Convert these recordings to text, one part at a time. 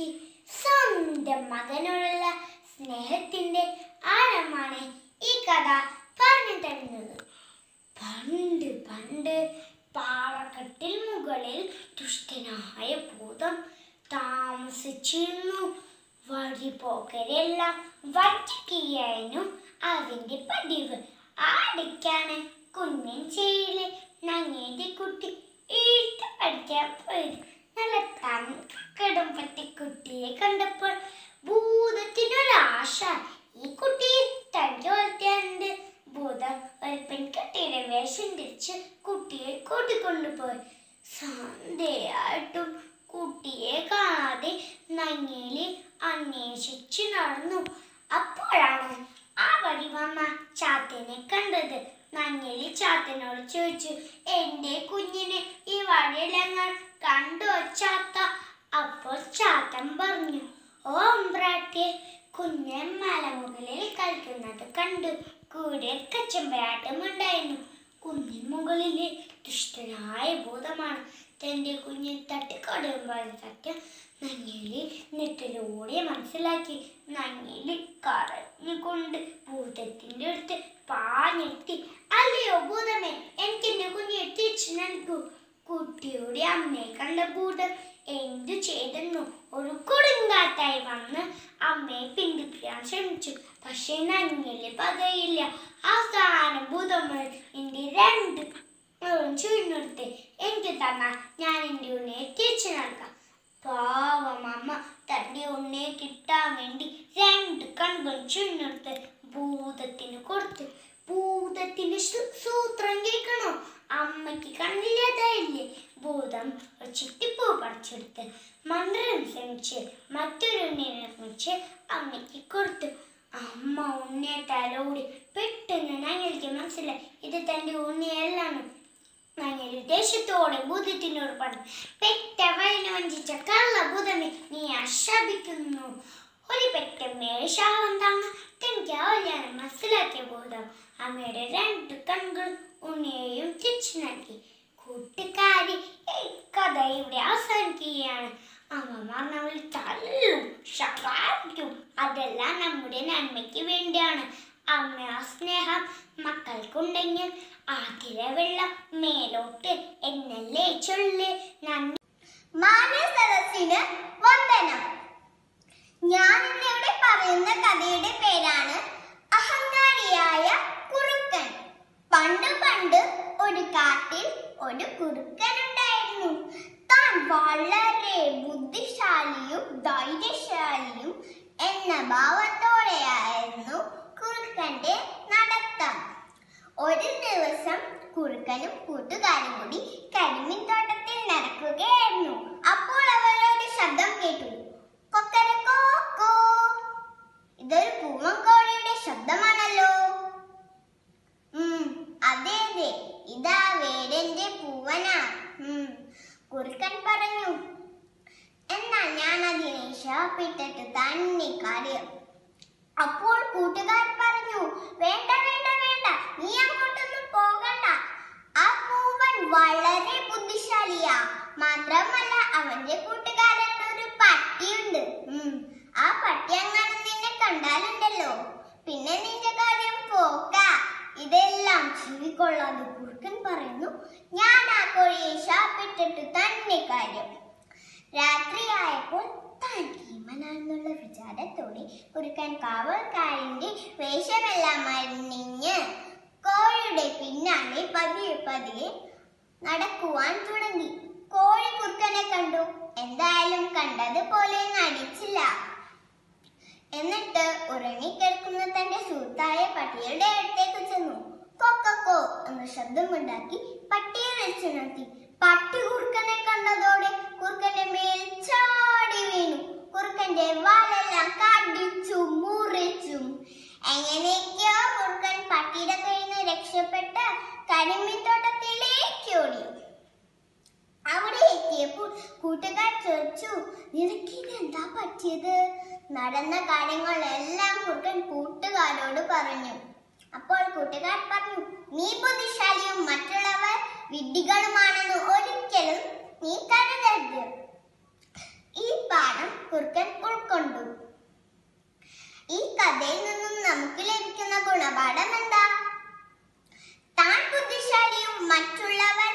അമ്മയ്ക്ക് സ്വന്തം മകനോടുള്ള സ്നേഹത്തിന്റെ ആഴമാണ് ഈ കഥ പറഞ്ഞു തരുന്നത്. പണ്ട് പണ്ട് പാറക്കെട്ടിൽ മുകളിൽ ദുഷ്ടനായ ഭൂതം താമസിച്ചിരുന്നു. വഴിപോക്കരെല്ലാം വറ്റിക്കുകയായിരുന്നു അതിന്റെ പതിവ്. ആടിക്കാണ് കുഞ്ഞൻ ചെയ്യിലെ നങ്ങേന്റെ കുട്ടി എഴുത്ത് പഠിക്കാൻ പോയത്. നല്ല തങ്കക്കടം പറ്റി കുട്ടിയെ കണ്ടപ്പോൾ ഭൂതത്തിനൊരാശ. ഈ കുട്ടിയെ തനിക്ക് വളർത്തിയാണ്ട് ഭൂതം ഒരു പെൺകുട്ടിയുടെ വേഷം ധരിച്ച് കുട്ടിയെ കൂട്ടിക്കൊണ്ടുപോയി. സന്ധ്യയായിട്ടും കുട്ടിയെ കാണാതെ നങ്ങേലി അന്വേഷിച്ചു നടന്നു. അപ്പോഴാണ് ആ വഴി വന്ന ചാത്തനെ കണ്ടത്. നങ്ങേലി ചാത്തനോട് ചോദിച്ചു, എന്റെ കുഞ്ഞിനെ ഈ വഴിയിലെങ്ങാൻ കണ്ടോ ചാത്ത? അപ്പോൾ ചാത്തൻ പറഞ്ഞു, ഓ അമ്പ്രാട്ടെ, കുഞ്ഞൻ മലമുകളിൽ കളിക്കുന്നത് കണ്ടു. കൂടെ കച്ചമ്പയാട്ടം ഉണ്ടായിരുന്നു. കുഞ്ഞിൻ മുകളിലെ ദുഷ്ടനായ ഭൂതമാണ് തന്റെ കുഞ്ഞിൽ തട്ടിക്കൊടുമ്പോൾ സത്യം നങ്ങേലി നെറ്റിലൂടെ മനസ്സിലാക്കി. നങ്ങേലി കരഞ്ഞുകൊണ്ട് ഭൂതത്തിന്റെ അടുത്ത് പാഞ്ഞെത്തി, അല്ലയോ ഭൂതമേ, എനിക്ക് എന്റെ കുഞ്ഞിനെ തിരിച്ചു നൽകൂ. കുട്ടിയുടെ അമ്മയെ കണ്ട ഭൂതം എന്തു ചെയ്തെന്നു ഒരു കൊടുങ്കാറ്റായി വന്ന് അമ്മയെ പിന്തിപ്പിക്കാൻ ശ്രമിച്ചു. പക്ഷെ നങ്ങേലി പകയില്ല. അവസാനം ഭൂതങ്ങൾ എന്റെ രണ്ട് ചുഴിഞ്ഞെടുത്ത് എനിക്ക് തന്നാൽ ഞാൻ എന്റെ ഉണ്ണിയെ തിരിച്ചു നൽകാം. പാവം അമ്മ തന്റെ ഉണ്ണിയെ കിട്ടാൻ വേണ്ടി രണ്ട് കണ്ണുകൾ ചുഴിഞ്ഞെടുത്ത് ഭൂതത്തിന് കൊടുത്തു. ഭൂതത്തിന്റെ സൂത്രം കേൾക്കണോ? അമ്മയ്ക്ക് കണ്ണില്ലാതായില്ലേ? ഭൂതം ഒരു ചിട്ടിപ്പൂ പറിച്ചെടുത്ത് മന്ത്രം ശ്രമിച്ച് മറ്റൊരു ഉണ്ണിയെ നിർമ്മിച്ച് അമ്മയ്ക്ക് കൊടുത്തു. അമ്മ ഉണ്ണിയെ തലോടി. പെട്ടെന്ന് നങ്ങേലിക്ക് മനസ്സിലായി ഇത് തന്റെ ഉണ്ണിയല്ലാണ്. നങ്ങേലി ദേഷ്യത്തോടെ ഭൂതത്തിനോട് പറഞ്ഞു, പെറ്റ വയലിന് വഞ്ചിച്ച കള്ള ഭൂതമേ, നീ ആശാപിക്കുന്നു. ഒരു പെറ്റ മേശാവം താങ്ങ തനിക്കാവില്ലാണ് മനസ്സിലാക്കിയ ഭൂതം അമ്മയുടെ രണ്ട് കണ്ണുകൾ ഉണ്ണിയെയും തിരിച്ചു നൽകി. കൂട്ടുകാരി, ഈ കഥ ഇവിടെ അവസാനിക്കുകയാണ്. അമ്മമാർ നമ്മൾ തല്ലും ശകാരിക്കും, അതെല്ലാം നമ്മുടെ നന്മയ്ക്ക് വേണ്ടിയാണ്. അമ്മ സ്നേഹം മക്കൾക്കുണ്ടെങ്കിൽ ആതിര വെള്ളം മേലോട്ട് എന്നല്ലേ ചൊല്ല്. മാന്യസദസ്സിന് വന്ദനം. ഞാൻ ഇന്നിവിടെ പറയുന്ന കഥയുടെ പേരാണ് അഹങ്കാരിയായ കുറുക്കൻ. പണ്ട് പണ്ട് ഒരു കാട്ടിൽ ഒരു കുറുക്കൻ ഉണ്ടായിരുന്നു. താൻ വളരെ ബുദ്ധിശാലിയും ധൈര്യശാലിയും എന്ന ഭാവത്തോടെയായിരുന്നു കുറുക്കന്റെ നടത്തം. ഒരു ദിവസം കുറുക്കനും കൂട്ടുകാരും കൂടി കരിമീൻ തോട്ടത്തിൽ നടക്കുകയായിരുന്നു. അപ്പോൾ അവർ ഒരു ശബ്ദം കേട്ടു, കൊക്കരക്കോ. ഇതൊരു പൂവൻ കോഴിയുടെ ശബ്ദമാണല്ലോ. അതെ അതെ, ഇതാ വേടന്റെ പൂവനാ. കുറുക്കൻ പറഞ്ഞു, എന്നാൽ ഞാൻ അതിനെ ശാപ്പിട്ടിട്ട് തന്നെ കാര്യം. അപ്പോൾ കൂട്ടുകാർ പറഞ്ഞു, വേണ്ട വേണ്ട വേണ്ട, നീ അങ്ങോട്ടൊന്നും പോകണ്ട. ആ പൂവൻ വളരെ ബുദ്ധിശാലിയാ. മാത്രമല്ല അവന്റെ കൂട്ടുകാരൻ ഒരു പട്ടിയുണ്ട്. ആ പട്ടി അങ്ങനെ നിന്നെ കണ്ടാലുണ്ടല്ലോ, പിന്നെ നിന്റെ കാര്യം പോക്ക. ഇതെല്ലാം ചെവിക്കൊള്ളാതെ കുറുക്കൻ പറയുന്നു, ഞാൻ ആ കോഴിയെ ശാപ്പിട്ടിട്ട് തന്നെ കാര്യം. രാത്രിയായപ്പോൾ താൻ ഭീമനാണെന്നുള്ള വിചാരത്തോടെ കുറുക്കൻ കാവൽക്കാരന്റെ വേഷമെല്ലാം അണിഞ്ഞ് കോഴിയുടെ പിന്നാലെ പതിയെ പതിയെ നടക്കുവാൻ തുടങ്ങി. കോഴി കുറുക്കനെ കണ്ടു. എന്തായാലും കണ്ടതുപോലെ നടിച്ചില്ല. എന്നിട്ട് ഉറങ്ങിക്കിടക്കുന്ന തന്റെ സുഹൃത്തായ പട്ടിയുടെ അടുത്തേക്ക് ചെന്നു. കൊക്കോ എന്ന ശബ്ദമുണ്ടാക്കി പട്ടിയെ വിളിച്ചുണർത്തി. പട്ടി കുറുക്കനെ കണ്ടതോടെ കുറുക്കന്റെ മേൽ ചാടി വീണു. കുറുക്കന്റെ വാലെല്ലാം കടിച്ചു മുറിച്ചു. എങ്ങനെയൊക്കെയോ കുറുക്കൻ പട്ടിയുടെ കയ്യിൽ നിന്ന് രക്ഷപ്പെട്ട് കരിമീൻ തോട്ടത്തിലേക്ക് ഓടി. അവിടെ എത്തിയപ്പോൾ കൂട്ടുകാർ ചോദിച്ചു, നിനക്കിത് എന്താ പറ്റിയത്? നടന്ന കാര്യങ്ങളെല്ലാം കുറുക്കൻ കൂട്ടുകാരോട് പറഞ്ഞു. അപ്പോൾ കൂട്ടുകാർ പറഞ്ഞു, നീ ബുദ്ധിശാലിയും മറ്റുള്ളവർ വിഡ്ഢികളുമാണെന്ന് ഒരിക്കലും നീ കരുതരുത്. ഈ പാഠം കുറുക്കൻ ഉൾക്കൊണ്ടു. ഈ കഥയിൽ നിന്നും നമുക്ക് ലഭിക്കുന്ന ഗുണപാഠം എന്താ? താൻ ബുദ്ധിശാലിയും മറ്റുള്ളവർ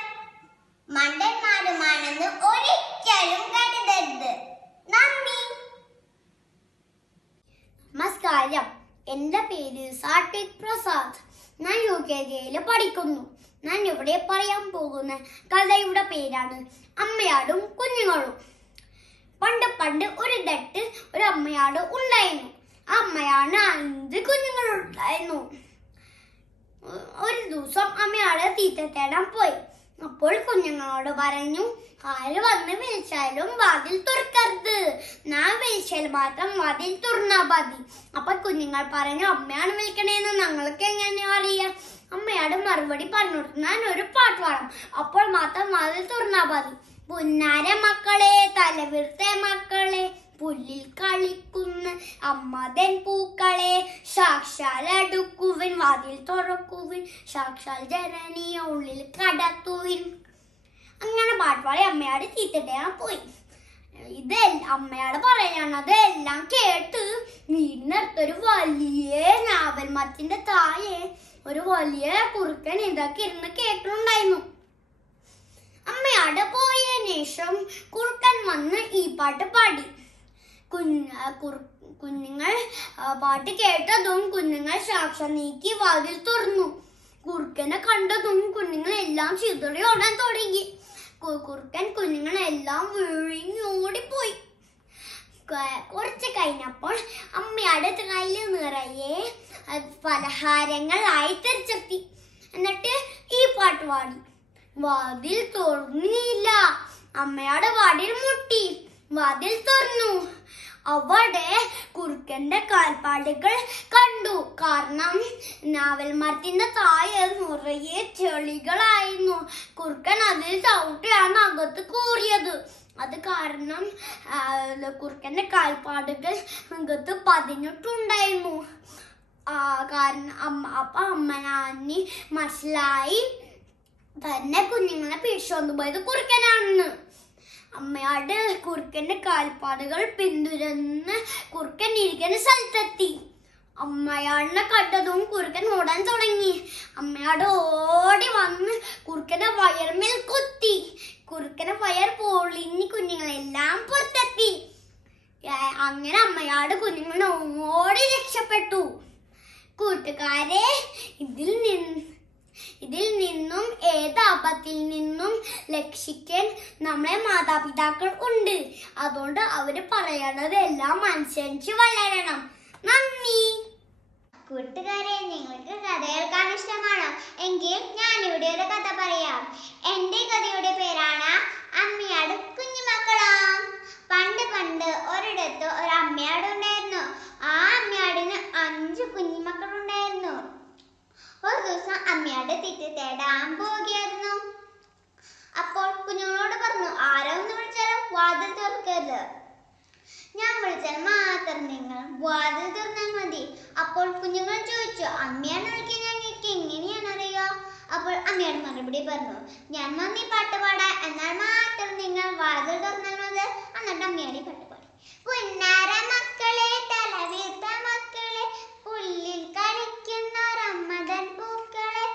മണ്ടന്മാരുമാണെന്ന് ഒരിക്കലും കരുതരുത്. നന്ദി. നമസ്കാരം, എൻ്റെ പേര് സാത്വിക് പ്രസാദ്. ഞാൻ UKG പഠിക്കുന്നു. ഞാൻ ഇവിടെ പറയാൻ പോകുന്ന കഥയുടെ പേരാണ് അമ്മയാടും കുഞ്ഞുങ്ങളും. പണ്ട് ഒരിടത്ത് ഒരു അമ്മയാട് ഉണ്ടായിരുന്നു. ആ അമ്മയാണ് 5 കുഞ്ഞുങ്ങളുണ്ടായിരുന്നു. ഒരു ദിവസം അമ്മയാട് തീറ്റ തേടാൻ പോയി. അപ്പോൾ കുഞ്ഞുങ്ങളോട് പറഞ്ഞു, ആര് വന്ന് വിളിച്ചാലും വാതിൽ തുറക്കരുത്, ഞാൻ വിളിച്ചാൽ മാത്രം വാതിൽ തുറന്നാ മതി. അപ്പൊ കുഞ്ഞുങ്ങൾ പറഞ്ഞു, അമ്മയാണ് വിളിക്കണേന്ന് ഞങ്ങൾക്ക് എങ്ങനെ അറിയാം? അമ്മയോട് മറുപടി പറഞ്ഞു, ഞാൻ ഒരു പാട്ട് പാടാം, അപ്പോൾ മാത്രം വാതിൽ തുറന്നാ മതി. പുന്നാര മക്കളെ, തലവിർത്ത മക്കളെ, പുല്ലിൽ കളിക്കുന്ന അമ്മതൻ പൂക്കളെ, സാക്ഷാൽ അടുക്കുവിൻ, വാതിൽ തുറക്കുവിൻ, സാക്ഷാൽ ജനനിയ ഉള്ളിൽ കടത്തുവിൻ. അങ്ങനെ പാട്ടുപാടി അമ്മയോട് തീറ്റയാൻ പോയി. ഇത് അമ്മയോട് പറയാണ്. അതെല്ലാം കേട്ട് വീടിനടുത്തൊരു വലിയ ഞാവൽ മരത്തിന്റെ താഴെ ഒരു വലിയ കുറുക്കൻ ഇതൊക്കെ ഇരുന്ന് കേട്ടിട്ടുണ്ടായിരുന്നു. അമ്മയോട് പോയതിനു ശേഷം കുറുക്കൻ വന്ന് ഈ പാട്ട് പാടി. കുഞ്ഞുങ്ങൾ പാട്ട് കേട്ടതും കുഞ്ഞുങ്ങൾ സാക്ഷ്യം നീക്കി വാതിൽ തുറന്നു. കുറുക്കനെ കണ്ടതും കുഞ്ഞുങ്ങളെല്ലാം ചിതറി ഓടാൻ തുടങ്ങി. കുറുക്കൻ കുഞ്ഞുങ്ങളെല്ലാം വിഴിഞ്ഞോടിപ്പോയി. കുറച്ച് കഴിഞ്ഞപ്പോൾ അമ്മയുടെ കയ്യിൽ നിറയെ പലഹാരങ്ങളായി തിരിച്ചെത്തി. എന്നിട്ട് ഈ പാട്ട് പാടി. വാതിൽ തുറന്നില്ല. അമ്മയുടെ വാതിൽ മുട്ടി. വാതിൽ തുറന്നു. അവിടെ കുറുക്കന്റെ കാൽപ്പാടുകൾ കണ്ടു. കാരണം നാവൽ മരത്തിന്റെ താഴെ നിറയെ ചെളികളായിരുന്നു. കുറുക്കൻ അതിൽ ചവിട്ടിയാണ് അകത്ത് കൂറിയത്. അത് കാരണം കുറുക്കന്റെ കാൽപ്പാടുകൾ അകത്ത് പതിഞ്ഞിട്ടുണ്ടായിരുന്നു. കാരണം അപ്പൊ അമ്മനാന്നി മനസ്സിലായി തന്നെ കുഞ്ഞുങ്ങളെ പിടിച്ചോണ്ട് പോയത് കുറുക്കനാണെന്ന്. അമ്മയോട് കുറുക്കന്റെ കാൽപ്പാടുകൾ പിന്തുടർന്ന് കുറുക്കൻ ഇരിക്കുന്ന സ്ഥലത്തെത്തി. അമ്മയാടിനെ കണ്ടതും കുറുക്കൻ ഓടാൻ തുടങ്ങി. അമ്മയോട് ഓടി വന്ന് കുറുക്കന്റെ വയർമേൽ കുത്തി. കുറുക്കന്റെ വയർ പൊളിഞ്ഞ് കുഞ്ഞുങ്ങളെല്ലാം പുറത്തെത്തി. അങ്ങനെ അമ്മയോട് കുഞ്ഞുങ്ങളെ ഓടി രക്ഷപ്പെട്ടു. കൂട്ടുകാരെ, ഇതിൽ നിന്നും ഏത് ആപത്തിൽ നിന്നും രക്ഷിക്കാൻ നമ്മളെ മാതാപിതാക്കൾ ഉണ്ട്. അതുകൊണ്ട് അവര് പറയണത് എല്ലാം അനുസരിച്ച് വളരണം. നന്ദി. കൂട്ടുകാരെ, നിങ്ങൾക്ക് കഥ കേൾക്കാൻ ഇഷ്ടമാണോ? എങ്കിൽ ഞാനിവിടെ ഒരു കഥ പറയാം. എന്റെ കഥയുടെ പേരാണ് അമ്മയാടും കുഞ്ഞുമക്കളും. പണ്ട് ഒരിടത്ത് ഒരു അമ്മയാട് ഉണ്ടായിരുന്നു. ആ അമ്മയാടിന് 5 കുഞ്ഞുമക്കളുണ്ടായിരുന്നു. ഒരു ദിവസം അമ്മയാട് തീറ്റ തേടാൻ പോവുകയായിരുന്നു. അപ്പോൾ കുഞ്ഞുങ്ങളോട് പറഞ്ഞു, ആരോ ഒന്ന് വിളിച്ചാലും വാതിൽ തുറക്കരുത്, ഞാൻ വിളിച്ചാൽ മാത്രം നിങ്ങൾ വാതിൽ തുറന്നാൽ മതി. അപ്പോൾ കുഞ്ഞുങ്ങൾ ചോദിച്ചു, അമ്മയാണ് വിളിക്കാൻ ഞങ്ങൾക്ക് എങ്ങനെയാണ് അറിയുക? അപ്പോൾ അമ്മയോട് മറുപടി പറഞ്ഞു, ഞാൻ വന്ന് ഈ പാട്ട് പാടാം, എന്നാൽ മാത്രം നിങ്ങൾ വാതിൽ തുറന്നാൽ മതി. എന്നിട്ട് അമ്മയോട് ഈ പാട്ട് പാടി. പുന്നാര മക്കളെ, തലവീർത്ത മക്കളെ, പുല്ലിൽ കളിക്കുന്നൊരമ്മതൻ പൂക്കളെ,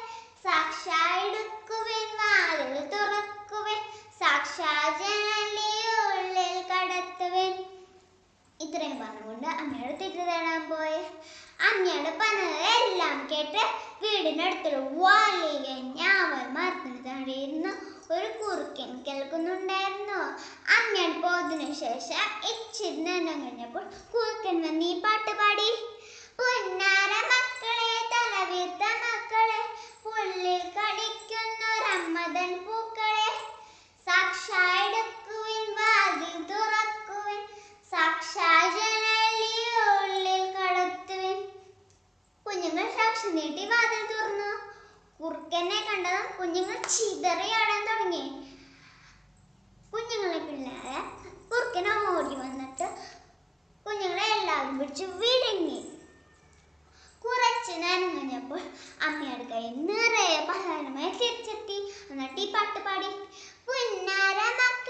സാക്ഷാടുക്കുവിൻ, വാതിൽ തുറക്കുവിൻ, സാക്ഷാ ജനലിയുള്ളിൽ കടത്തുവിൻ. ഇത്രയും പറഞ്ഞുകൊണ്ട് അമ്മയോട് തീറ്റ തേടാൻ പോയി. അമ്മയോട് പറഞ്ഞത് എല്ലാം കേട്ട് വീടിനടുത്തൊരു വലിയ ഞാവൽ മരത്തിന് താഴെയിരുന്ന് ഒരു കുറുക്കൻ കേൾക്കുന്നുണ്ടായിരുന്നു. അമ്മയോട് പോയതിനു ശേഷം ഇച്ചിരി നേരം കഴിഞ്ഞപ്പോൾ കുറുക്കൻ വന്ന് ഈ പാട്ട് പാടി. പുന്നാര മക്കളെ, തലവീർത്ത മക്കളെ, പുല്ലിൽ കളിക്കുന്നൊരമ്മതൻ പൂക്കളെ, സാക്ഷാടുക്കുവിൻ, വാതിൽ തുറക്കുവിൻ, സാക്ഷാ ജനലിയുള്ളിൽ കടത്തുവിൻ. കുഞ്ഞുങ്ങൾ സാക്ഷി നീട്ടി വാതിൽ തുറന്നു. കുറുക്കനെ കണ്ടതും കുഞ്ഞുങ്ങൾ ചിതറിയാടാൻ തുടങ്ങി. കുഞ്ഞുങ്ങളെ പിള്ളേരെ കുറുക്കനെ ഓടി വന്നിട്ട് കുഞ്ഞുങ്ങളെ എല്ലാവരും പിടിച്ച് വിഴുങ്ങി. കുറച്ചു നേരം കഴിഞ്ഞപ്പോൾ അമ്മയുടെ കയ്യിൽ നിറയെ പലഹാരമായി തിരിച്ചെത്തി. എന്നിട്ട് ഈ പാട്ട് പാടി. പുന്നാര മക്കളെ,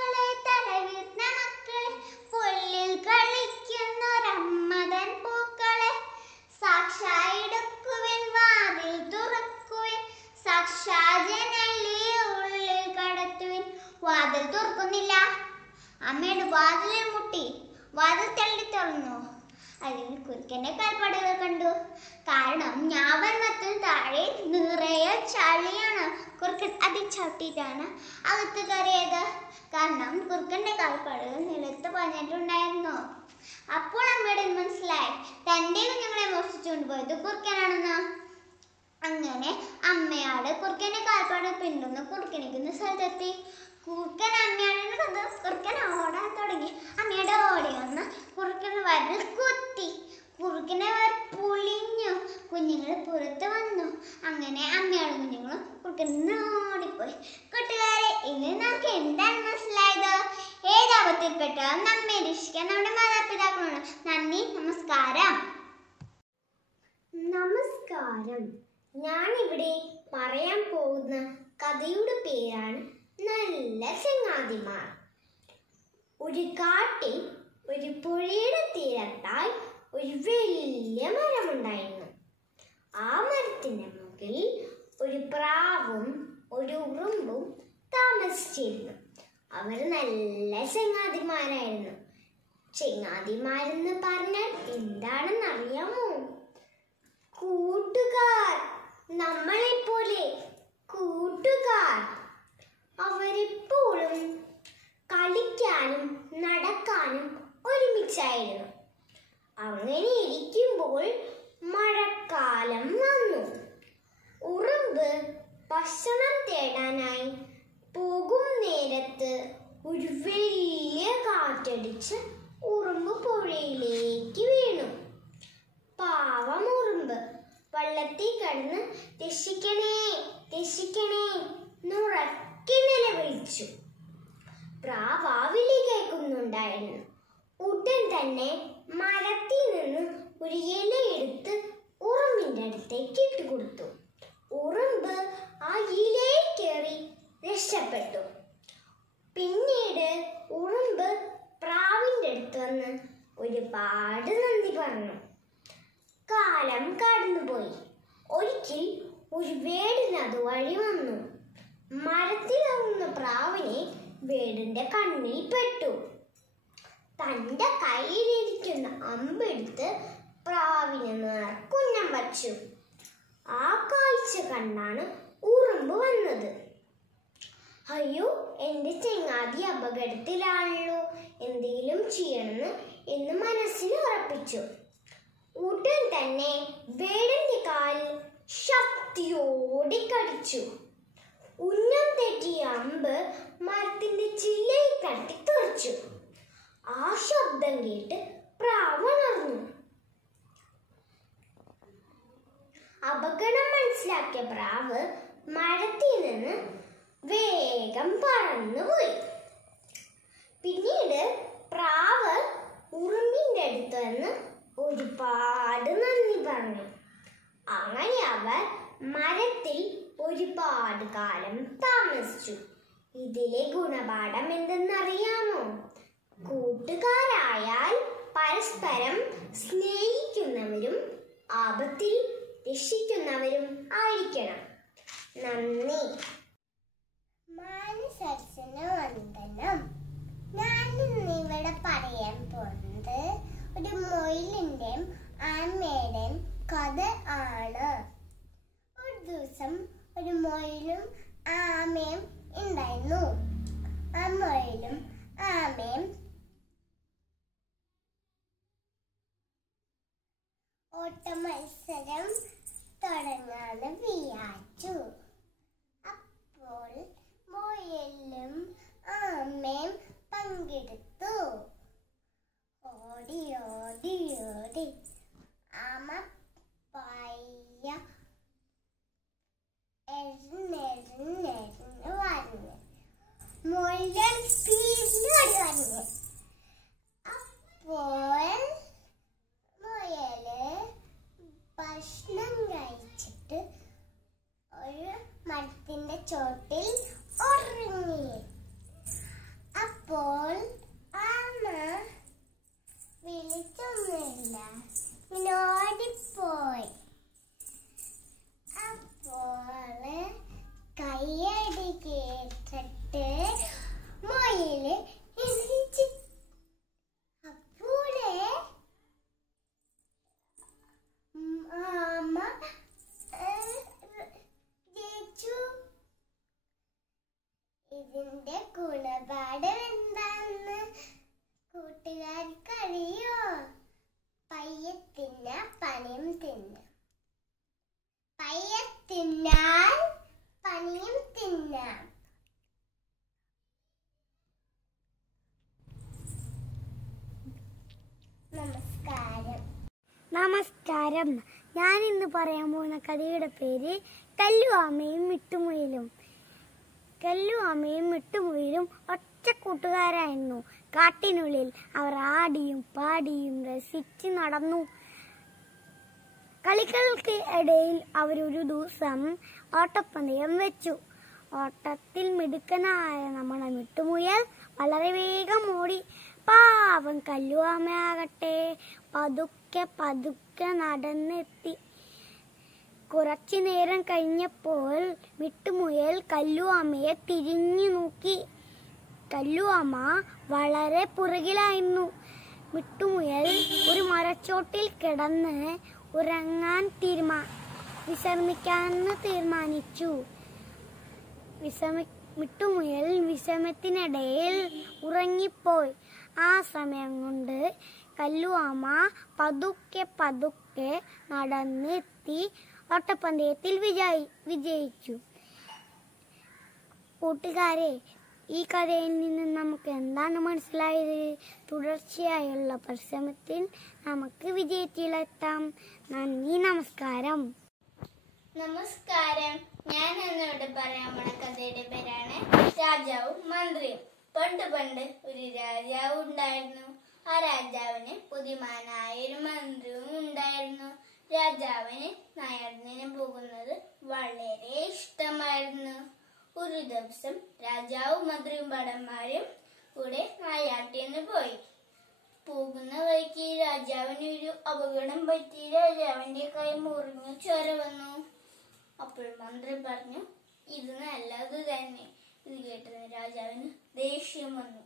തുറക്കുന്നില്ല. അമ്മയുടെ വാതിലിൽ മുട്ടി. വാതിൽ തള്ളി തുറന്നു. അതിൽ കുറുക്കന്റെ കാൽപ്പാടുകൾ കണ്ടു. കാരണം ഞാവൽമരത്തിന് താഴെ നിറയെ ചളിയാണ്. കുറുക്കൻ അതിൽ ചവിട്ടിയിട്ടാണ് അകത്ത് കയറിയത്. കാരണം കുറുക്കന്റെ കാൽപ്പാടുകൾ നിലത്ത് പതിഞ്ഞിട്ടുണ്ടായിരുന്നു. അപ്പോൾ അമ്മയുടെ മനസ്സിലായി തന്റെ കുഞ്ഞുങ്ങളെ മോഷ്ടിച്ചുകൊണ്ട് പോയത് കുറുക്കനാണെന്ന്. അങ്ങനെ അമ്മയാട് കുറുക്കന്റെ കാൽപ്പാട് പിന്തുടർന്ന് കുറുക്കനിരിക്കുന്ന സ്ഥലത്തെത്തി. കുറുക്കൻ അമ്മയാടിനെ കണ്ട് കുറുക്കൻ ഓടാൻ തുടങ്ങി. അമ്മയുടെ ഓടി വന്ന് കുറുക്കന് വരൽ കുത്തി. കുറുക്കനെ വര പൊളിഞ്ഞു. കുഞ്ഞുങ്ങൾ പുറത്ത് വന്നു. അങ്ങനെ അമ്മയാടും കുഞ്ഞുങ്ങളും കുറുക്കൻ ഓടിപ്പോയി. കൂട്ടുകാരെ, ഇനി നമുക്ക് എന്താണ് മനസ്സിലായത്? ഏതാപത്തിൽപ്പെട്ടാലും നമ്മെ രക്ഷിക്കാൻ നമ്മുടെ മാതാപിതാക്കളാണ്. നന്ദി, നമസ്കാരം. നമസ്കാരം. ഞാനിവിടെ പറയാൻ പോകുന്ന കഥയുടെ പേരാണ് നല്ല ചങ്ങാതിമാർ. ഒരു കാട്ടിൽ ഒരു പുഴയുടെ തീരത്തായി ഒരു വലിയ മരമുണ്ടായിരുന്നു. ആ മരത്തിന്റെ മുകളിൽ ഒരു പ്രാവും ഒരു ഉറുമ്പും താമസിച്ചിരുന്നു. അവർ നല്ല ചങ്ങാതിമാരായിരുന്നു. ചങ്ങാതിമാരെന്ന് പറഞ്ഞാൽ എന്താണെന്ന് അറിയാമോ? കൂട്ടുകാർ, നമ്മളെപ്പോലെ കൂട്ടുകാർ. അവരെപ്പോഴും കളിക്കാനും നടക്കാനും ഒരുമിച്ചായിരുന്നു. അങ്ങനെ ഇരിക്കുമ്പോൾ മഴക്കാലം വന്നു. ഉറുമ്പ് ഭക്ഷണം തേടാനായി പോകും നേരത്ത് ഒരു വലിയ കാറ്റടിച്ച് ഉറുമ്പ് പുഴയിലേക്ക് വീണു. പാവം ഉറുമ്പ് വെള്ളത്തിൽ കിടന്ന് രക്ഷിക്കണേ രക്ഷിക്കണേ എന്നുറക്കെ നിലവിളിച്ചു. പ്രാവ് വിളി കേൾക്കുന്നുണ്ടായിരുന്നു. ഉടൻ തന്നെ മരത്തിൽ നിന്ന് ഒരു ഇല എടുത്ത് ഉറുമ്പിന്റെ അടുത്തേക്ക് ഇട്ടുകൊടുത്തു. ഉറുമ്പ് ആ ഇലയിൽ കയറി രക്ഷപ്പെട്ടു. പിന്നീട് ഉറുമ്പ് പ്രാവിന്റെ അടുത്ത് വന്ന് ഒരുപാട് നന്ദി പറഞ്ഞു. കാലം കടന്നുപോയി. ഒരിക്കൽ ഒരു വേടിന് അതുവഴി വന്നു. മരത്തിലിറങ്ങുന്ന പ്രാവിനെ വേടിന്റെ കണ്ണിൽ പെട്ടു. തന്റെ കയ്യിലിരിക്കുന്ന അമ്പെടുത്ത് പ്രാവിനെ നേർക്കുന്നം വച്ചു. ആ കാഴ്ച കണ്ടാണ് ഉറുമ്പ് വന്നത്. അയ്യോ, എന്റെ ചങ്ങാതി അപകടത്തിലാണല്ലോ, എന്തെങ്കിലും ചെയ്യണമെന്ന് എന്ന് മനസ്സിൽ ഉറപ്പിച്ചു. ഉടൻ തന്നെ വേടന്റെ കാലിൽ ശക്തിയോടെ കടിച്ചു. ഉന്നം തെറ്റിയ അമ്പ് മരത്തിന്റെ ചില്ലയിൽ തട്ടി തെറിച്ചു. ആ ശബ്ദം കേട്ട് പ്രാവ് ഉണർന്നു. അപകടം മനസ്സിലാക്കിയ പ്രാവ് മരത്തിൽ നിന്ന് വേഗം പറന്നുപോയി. പിന്നീട് പ്രാവ് ഉറുമ്പിന്റെ അടുത്ത് വന്ന് ഒരുപാട് നന്ദി പറഞ്ഞു. അങ്ങനെ അവർ മരത്തിൽ ഒരുപാട് കാലം താമസിച്ചു. ഇതിലെ ഗുണപാഠം എന്തെന്നറിയാമോ? കൂട്ടുകാരായാൽ പരസ്പരം സ്നേഹിക്കുന്നവരും ആപത്തിൽ രക്ഷിക്കുന്നവരും ആയിരിക്കണം. നന്ദി. മാനസരസന് വന്ദനം. ഞാൻ ഇന്നിവിടെ പറയാൻ പോകുന്നത് ഒരു മൊയിലിന്റെയും ആമയുടെയും കഥ ആണ്. ഒരു ദിവസം ഒരു മൊയിലും ആമയും ഉണ്ടായിരുന്നു. ആ മൊയിലും ആമയും ഓട്ട മത്സരം തുടങ്ങാന്ന് വിചാരിച്ചു. അപ്പോൾ മൊയിലും ആമയും പങ്കെടുത്തു. ഓടി ഓടി ഓടി ആമ പയ്യ എറിഞ്ഞെറിഞ്ഞെറിഞ്ഞ് വന്നു. മൊയിലൻ സ്പീഡിൽ വന്നു. അപ്പോൾ മുയല് ഭക്ഷണം കഴിച്ചിട്ട് ഒരു മരത്തിന്റെ ചോട്ടിൽ ഉറങ്ങി. അപ്പോൾ ആമ വിളിച്ചൊന്നുമില്ല, ഓടിപ്പോയി. അപ്പോൾ കയ്യടി കേട്ടിട്ട് മുയൽ നമസ്കാരം. ഞാൻ ഇന്ന് പറയാൻ പോകുന്ന കഥയുടെ പേര് കല്ലുവാമയും മിട്ടുമുയലും. കല്ലുവാമയും മിട്ടുമുയലും ഒറ്റ കൂട്ടുകാരായിരുന്നു. കാട്ടിനുള്ളിൽ അവർ ആടിയും പാടിയും രസിച്ച് നടന്നു. കളികൾക്ക് ഇടയിൽ അവരൊരു ദിവസം ഓട്ടപ്പന്തയം വെച്ചു. ഓട്ടത്തിൽ മിടുക്കനായ നമ്മുടെ മിട്ടുമുയൽ വളരെ വേഗം ഓടി. പാവം കല്ലുവാമയാകട്ടെ പതുക്കെ പതുക്കെ നടന്നെത്തി. കുറച്ചു നേരം കഴിഞ്ഞപ്പോൾ മിട്ടുമുയൽ കല്ലുവാമയെ തിരിഞ്ഞു നോക്കി. കല്ലുവാമ വളരെ പുറകിലായിരുന്നു. മിട്ടുമുയൽ ഒരു മരച്ചോട്ടിൽ കിടന്ന് വിശ്രമിക്കാമെന്ന് തീരുമാനിച്ചു. മിട്ടുമുയൽ വിശ്രമത്തിനിടയിൽ ഉറങ്ങിപ്പോയി. ആ സമയം കൊണ്ട് കല്ലുവാമ പതുക്കെ പതുക്കെ നടന്നെത്തി ഓട്ടപ്പന്തയത്തിൽ വിജയിച്ചു. കൂട്ടുകാരെ, ഈ കഥയിൽ നിന്ന് നമുക്ക് എന്താണ് മനസ്സിലായത്? തുടർച്ചയായുള്ള പരിശ്രമത്തിൽ നമുക്ക് വിജയത്തിലെത്താം. നന്ദി, നമസ്കാരം. നമസ്കാരം. ഞാൻ എന്നോട് പറയാൻ പോണ കഥയുടെ പേരാണ് രാജാവും മന്ത്രിയും. പണ്ട് ഒരു രാജാവ് ഉണ്ടായിരുന്നു. ആ രാജാവിന് ബുദ്ധിമാനായ ഒരു മന്ത്രിയും ഉണ്ടായിരുന്നു. രാജാവിന് നായാട്ടിന് പോകുന്നത് വളരെ ഇഷ്ടമായിരുന്നു. ഒരു ദിവസം രാജാവും മന്ത്രിയും ഭടന്മാരും കൂടെ നായാട്ടിന് പോയി. പോകുന്ന വഴിക്ക് രാജാവിന് ഒരു അപകടം പറ്റി. രാജാവിന്റെ കൈ മുറിഞ്ഞു ചോര വന്നു. അപ്പോൾ മന്ത്രി പറഞ്ഞു, ഇത് നല്ലത് തന്നെ. ഇത് കേട്ടതിന് രാജാവിന് ദേഷ്യം വന്നു.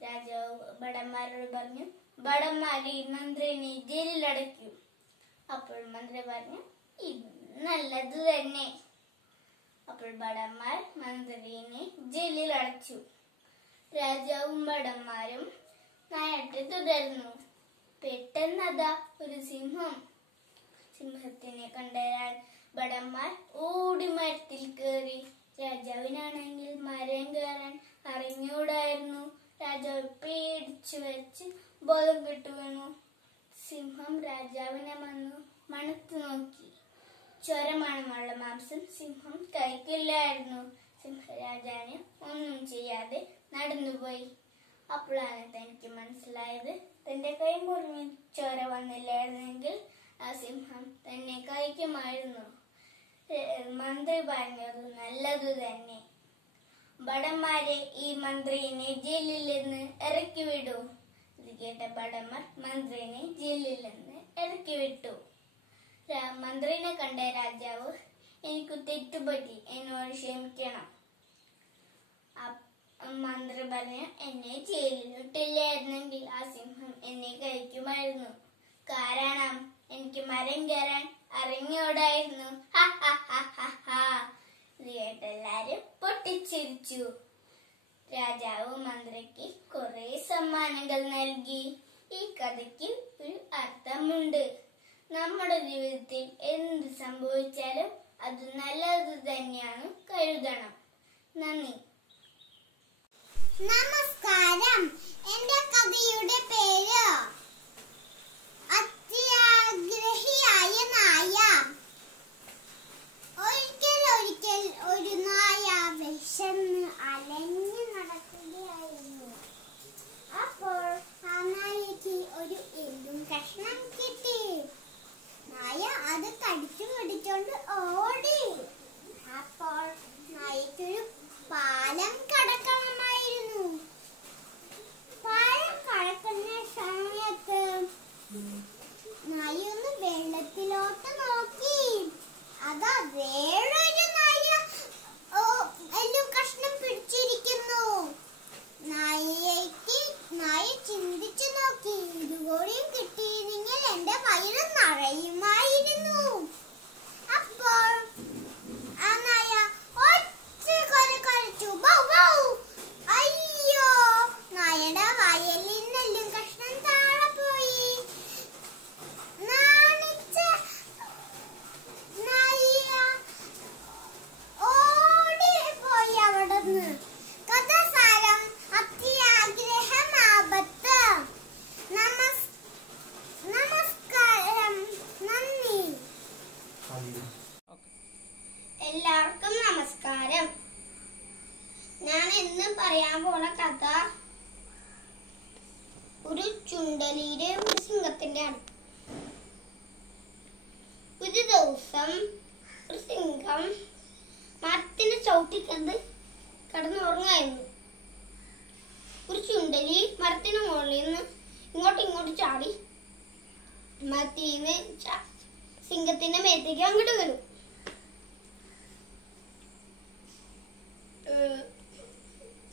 രാജാവ് ഭടന്മാരോട് പറഞ്ഞു, ഭടന്മാരെ മന്ത്രിനെ ജയിലിലടയ്ക്കൂ. അപ്പോൾ മന്ത്രി പറഞ്ഞു, ഇത് നല്ലത് തന്നെ. അപ്പോൾ ഭടന്മാർ മന്ത്രിനെ ജയിലിൽ അടച്ചു. രാജാവും ഭടന്മാരും നായാട്ട് തുടർന്നു. പെട്ടെന്നതാ ഒരു സിംഹത്തിനെ കണ്ടയാൾ ഭടന്മാർ ഓടി മരത്തിൽ കയറി. രാജാവിനാണെങ്കിൽ മരം കയറാൻ അറിഞ്ഞൂടായിരുന്നു. രാജാവ് പേടിച്ചു വെച്ച് ബോധം കെട്ടു വീണു. സിംഹം രാജാവിനെ മണത്തു നോക്കി. ചോരമണമുള്ള മാംസം സിംഹം കഴിക്കില്ലായിരുന്നു. സിംഹരാജാവിന് ഒന്നും ചെയ്യാതെ നടന്നുപോയി. അപ്പോഴാണ് തനിക്ക് മനസ്സിലായത്, തന്റെ കൈ മുറിഞ്ഞ് ചോര വന്നില്ലായിരുന്നെങ്കിൽ ആ സിംഹം തന്നെ കഴിക്കുമായിരുന്നു. മന്ത്രി പറഞ്ഞത് നല്ലതു തന്നെ. ഭടന്മാരെ, ഈ മന്ത്രിനെ ജയിലിൽ നിന്ന് ഇറക്കി വിടൂ. ഇത് കേട്ട ഭടന്മാർ മന്ത്രിനെ ജയിലിൽ നിന്ന് ഇറക്കി വിട്ടു. മന്ത്രിനെ കണ്ട രാജാവ്, എനിക്ക് തെറ്റുപറ്റി, എന്നോട് ക്ഷമിക്കണം. മന്ത്രി പറഞ്ഞു, എന്നെ ജയിലിലിട്ടില്ലായിരുന്നെങ്കിൽ ആ സിംഹം എന്നെ കഴിക്കുമായിരുന്നു. കാരണം എനിക്ക് മരം കയറാൻ അറിഞ്ഞൂടായിരുന്നു. ഇത് കേട്ട് എല്ലാരും പൊട്ടിച്ചിരിച്ചു. രാജാവ് മന്ത്രിക്ക് കുറെ സമ്മാനങ്ങൾ നൽകി. ഈ കഥയ്ക്ക് ഒരു അർത്ഥമുണ്ട്. നമ്മുടെ ജീവിതത്തിൽ എന്ത് സംഭവിച്ചാലും അത് നല്ലത് തന്നെയാണ് കരുതണം. നന്ദി. നമസ്കാരം. എന്റെ കഥയുടെ പേര് അത്യാഗ്രഹിയായ നായ. ഒരിക്കൽ ഒരു നായ വിശന്ന് അലഞ്ഞു നടക്കുകയായിരുന്നു. അപ്പോൾ ആ നായക്ക് ഒരു എല്ലും കഷ്ണം കിട്ടി. നായ അത് കടിച്ചു പിടിച്ചോണ്ട് ഓടി. ചുണ്ടലിയുടെ ഒരു സിംഹത്തിന്റെ ആണ്. ഒരു ദിവസം ഒരു സിംഹം മരത്തിന് ചവിട്ടിക്കണ്ട് കിടന്നുറങ്ങായിരുന്നു. ഒരു ചുണ്ടലി മരത്തിന് മുകളിൽ നിന്ന് ഇങ്ങോട്ട് ചാടി മരത്തിൽ നിന്ന് സിംഹത്തിന്റെ മേത്തേക്ക് അങ്ങോട്ട് വീണു.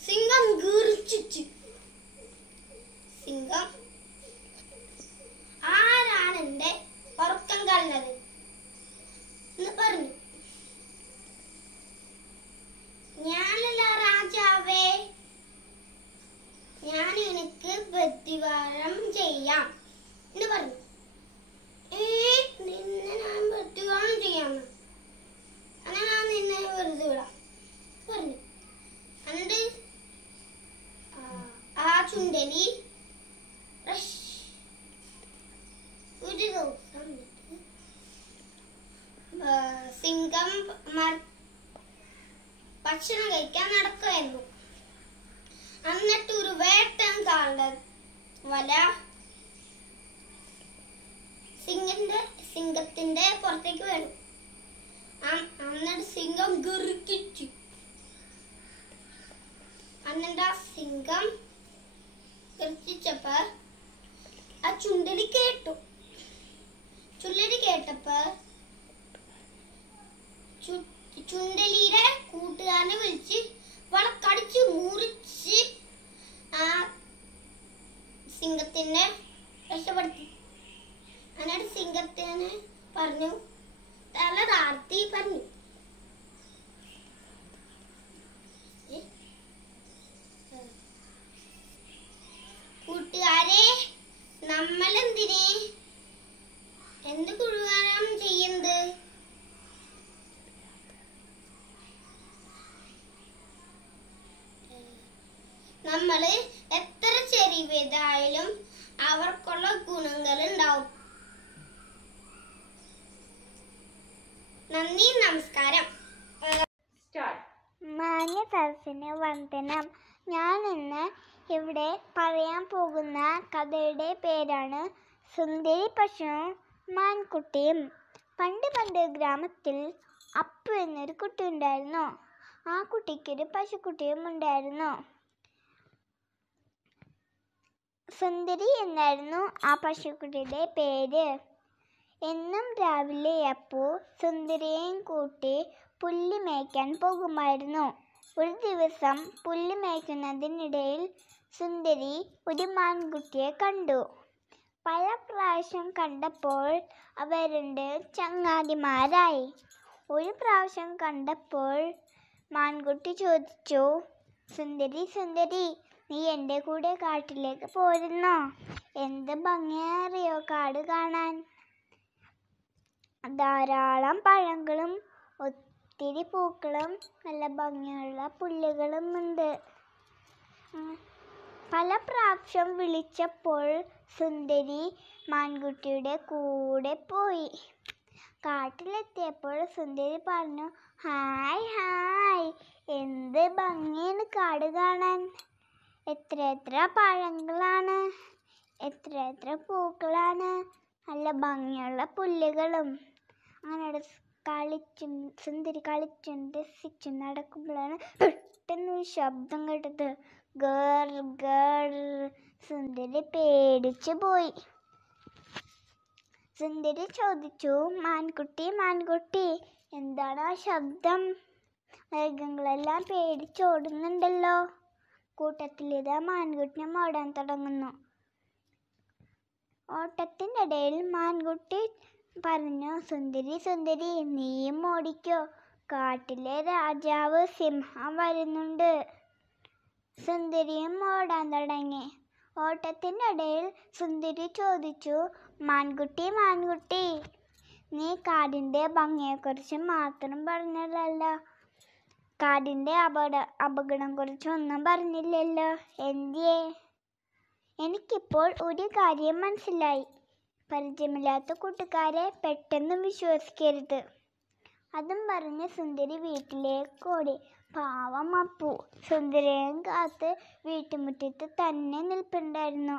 സിംഹം ഗർജിച്ചു. സിംഹം, ആരാണ് എന്റെ ഉറക്കം കളഞ്ഞത് എന്ന് പറഞ്ഞു. ഞാനല്ല രാജാവേ, ഞാൻ എനിക്ക് പ്രതിവാരം ചെയ്യാം എന്ന് പറഞ്ഞു. നിന്നെ ഞാൻ പ്രതിവാരം ചെയ്യാന്ന്, അങ്ങനെ ഞാൻ നിന്നെ വെറുതെ വിടാം പറഞ്ഞു. അണ്ട് ആ ചുണ്ടലി ഒരു ദിവസം സിംഹം ഭക്ഷണം കഴിക്കാൻ നടക്കുമായിരുന്നു. എന്നിട്ട് ഒരു വേട്ടൻകാരന്റെ വല സിംഹത്തിന്റെ പുറത്തേക്ക് വീണു. എന്നിട്ട് സിംഹം ഗർജിച്ചു. എന്നിട്ട് ആ സിംഹം ഗർജിച്ചപ്പോ ആ ചുണ്ടലി കേട്ടപ്പോ ചുണ്ടലിയുടെ കൂട്ടുകാരനെ വിളിച്ച് വളക്കടിച്ച് മുറിച്ച് ആ സിംഹത്തിനെ രക്ഷപ്പെടുത്തി. എന്നിട്ട് സിംഹത്തിന് പറഞ്ഞു, തല താഴ്ത്തി പറഞ്ഞു. കൂട്ടുകാരെ, നമ്മളെന്തിനെ എന്ത് കുഴുകാനം ചെയ്യുന്നത്? നമ്മള് എത്ര ചെറിയതായാലും അവർക്കുള്ള ഗുണങ്ങൾ ഉണ്ടാവും. നന്ദി, നമസ്കാരം. മാന്യ സദസ്സിന് വന്ദനം. ഞാൻ ഇന്ന് ഇവിടെ പറയാൻ പോകുന്ന കഥയുടെ പേരാണ് സുന്ദരി പശുവും മാൻകുട്ടിയും. പണ്ട് ഗ്രാമത്തിൽ അപ്പു എന്നൊരു കുട്ടി ഉണ്ടായിരുന്നു. ആ കുട്ടിക്കൊരു പശുക്കുട്ടിയും ഉണ്ടായിരുന്നു. സുന്ദരി എന്നായിരുന്നു ആ പശുക്കുട്ടിയുടെ പേര്. എന്നും രാവിലെ അപ്പു സുന്ദരിയെയും കൂട്ടി പുല്ല് മേയ്ക്കാൻ പോകുമായിരുന്നു. ഒരു ദിവസം പുല്ല് മേയ്ക്കുന്നതിനിടയിൽ സുന്ദരി ഒരു മാൻകുട്ടിയെ കണ്ടു. പല പ്രാവശ്യം കണ്ടപ്പോൾ അവ രണ്ട് ചങ്ങാതിമാരായി. ഒരു പ്രാവശ്യം കണ്ടപ്പോൾ മാൻകുട്ടി ചോദിച്ചു, സുന്ദരി, നീ എൻ്റെ കൂടെ കാട്ടിലേക്ക് പോരുന്നോ? എന്ത് ഭംഗിയേറിയോ കാട് കാണാൻ. ധാരാളം പഴങ്ങളും ഒത്തിരി പൂക്കളും നല്ല ഭംഗിയുള്ള പുല്ലുകളും ഉണ്ട്. പല പ്രാവശ്യം വിളിച്ചപ്പോൾ സുന്ദരി മാൻകുട്ടിയുടെ കൂടെ പോയി. കാട്ടിലെത്തിയപ്പോൾ സുന്ദരി പറഞ്ഞു, ഹായ്, എന്ത് ഭംഗിയാണ് കാട് കാണാൻ. എത്ര പഴങ്ങളാണ്, എത്ര പൂക്കളാണ്, നല്ല ഭംഗിയുള്ള പുല്ലുകളും. അങ്ങനെ സുന്ദരി കളിച്ചും രസിച്ചും നടക്കുമ്പോഴാണ് പെട്ടെന്ന് ശബ്ദം കേട്ടത്. ഗർ. സുന്ദരി പേടിച്ചു പോയി. സുന്ദരി ചോദിച്ചു, മാൻകുട്ടി, എന്താണ് ആ ശബ്ദം? മൃഗങ്ങളെല്ലാം പേടിച്ചോടുന്നുണ്ടല്ലോ. കൂട്ടത്തിലിതാ മാൻകുട്ടിനെ ഓടാൻ തുടങ്ങുന്നു. ഓട്ടത്തിൻ്റെ ഇടയിൽ മാൻകുട്ടി പറഞ്ഞു, സുന്ദരി, നീയും ഓടിക്കോ, കാട്ടിലെ രാജാവ് സിംഹം വരുന്നുണ്ട്. സുന്ദരിയും ഓടാൻ തുടങ്ങി. ഓട്ടത്തിൻ്റെ ഇടയിൽ സുന്ദരി ചോദിച്ചു, മാൻകുട്ടി, നീ കാടിൻ്റെ ഭംഗിയെക്കുറിച്ച് മാത്രം പറഞ്ഞല്ലോ, കാടിൻ്റെ അപകടം കുറിച്ചൊന്നും പറഞ്ഞില്ലല്ലോ, എന്തിയേ? എനിക്കിപ്പോൾ ഒരു കാര്യം മനസ്സിലായി. പരിചയമില്ലാത്ത കൂട്ടുകാരെ പെട്ടെന്ന് വിശ്വസിക്കരുത്. അതും പറഞ്ഞ് സുന്ദരി വീട്ടിലേക്ക് ഓടി. പാവം അപ്പു സുന്ദരിയെയും കാത്ത് വീട്ടുമുറ്റത്ത് തന്നെ നിൽപ്പുണ്ടായിരുന്നു.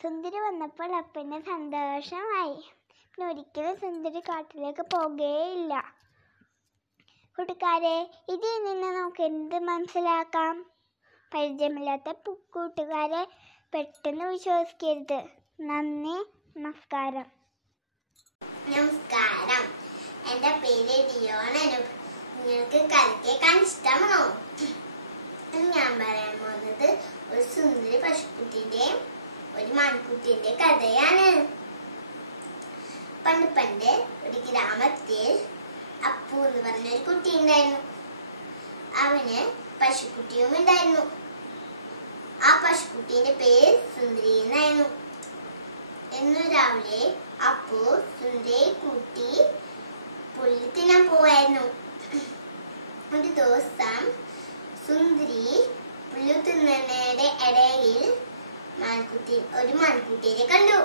സുന്ദരി വന്നപ്പോൾ അപ്പന് സന്തോഷമായി. പിന്നെ ഒരിക്കലും സുന്ദരി കാട്ടിലേക്ക് പോകുകയില്ല. കൂട്ടുകാരെ, ഇതിൽ നിന്ന് നമുക്ക് എന്ത് മനസ്സിലാക്കാം? പരിചയമില്ലാത്ത കൂട്ടുകാരെ പെട്ടെന്ന് വിശ്വസിക്കരുത്. നന്ദി, നമസ്കാരം. നമസ്കാരം, എൻ്റെ പേര് ഡിയോൺ അനൂപ്. നിങ്ങൾക്ക് കഥ കേൾക്കാൻ ഇഷ്ടമാണോ? ഞാൻ പറയാൻ പോകുന്നത് ഒരു സുന്ദരി പശുക്കുട്ടിയുടെയും ഒരു മാൻകുട്ടിയുടെ കഥയാണ്. പണ്ട് പണ്ട് ഒരു ഗ്രാമത്തിൽ അപ്പു എന്ന് പറഞ്ഞൊരു കുട്ടി ഉണ്ടായിരുന്നു. അവന് പശുക്കുട്ടിയും ഉണ്ടായിരുന്നു. ആ പശുക്കുട്ടീന്റെ പേര് സുന്ദരി എന്നായിരുന്നു. എന്നു രാവിലെ അപ്പു സുന്ദരിയെ കൂട്ടി പുല്ല് തിന്നാൻ പോവായിരുന്നു. ഒരു ദിവസം സുന്ദരി പുല്ല് തിന്നയുടെ ഇടയിൽ ഒരു മാൻകുട്ടിയെ കണ്ടു.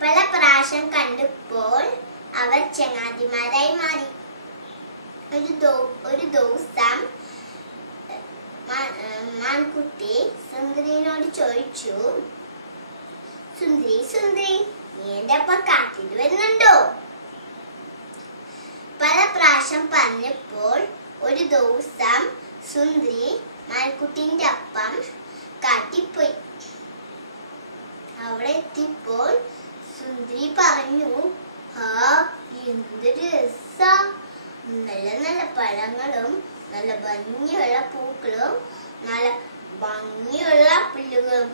പല പ്രാവശ്യം കണ്ടപ്പോൾ അവർ ചങ്ങാതിമാരായി മാറി. ഒരു ദിവസം മാൻകുട്ടി സുന്ദരിനോട് ചോദിച്ചു, സുന്ദരി സുന്ദരി, നീ എന്റെ ഒപ്പം കാട്ടിൽ വരുന്നുണ്ടോ? പല പ്രാവശ്യം പറഞ്ഞപ്പോൾ ഒരു ദിവസം സുന്ദരി മാൻകുട്ടിന്റെ ഒപ്പം കാട്ടിപ്പോയി. അവിടെ എത്തിയപ്പോൾ സുന്ദരി പറഞ്ഞു, എന്തൊരു രസാ, നല്ല നല്ല പഴങ്ങളും നല്ല ഭംഗിയുള്ള പൂക്കളും നല്ല ഭംഗിയുള്ള പുല്ലുകളും.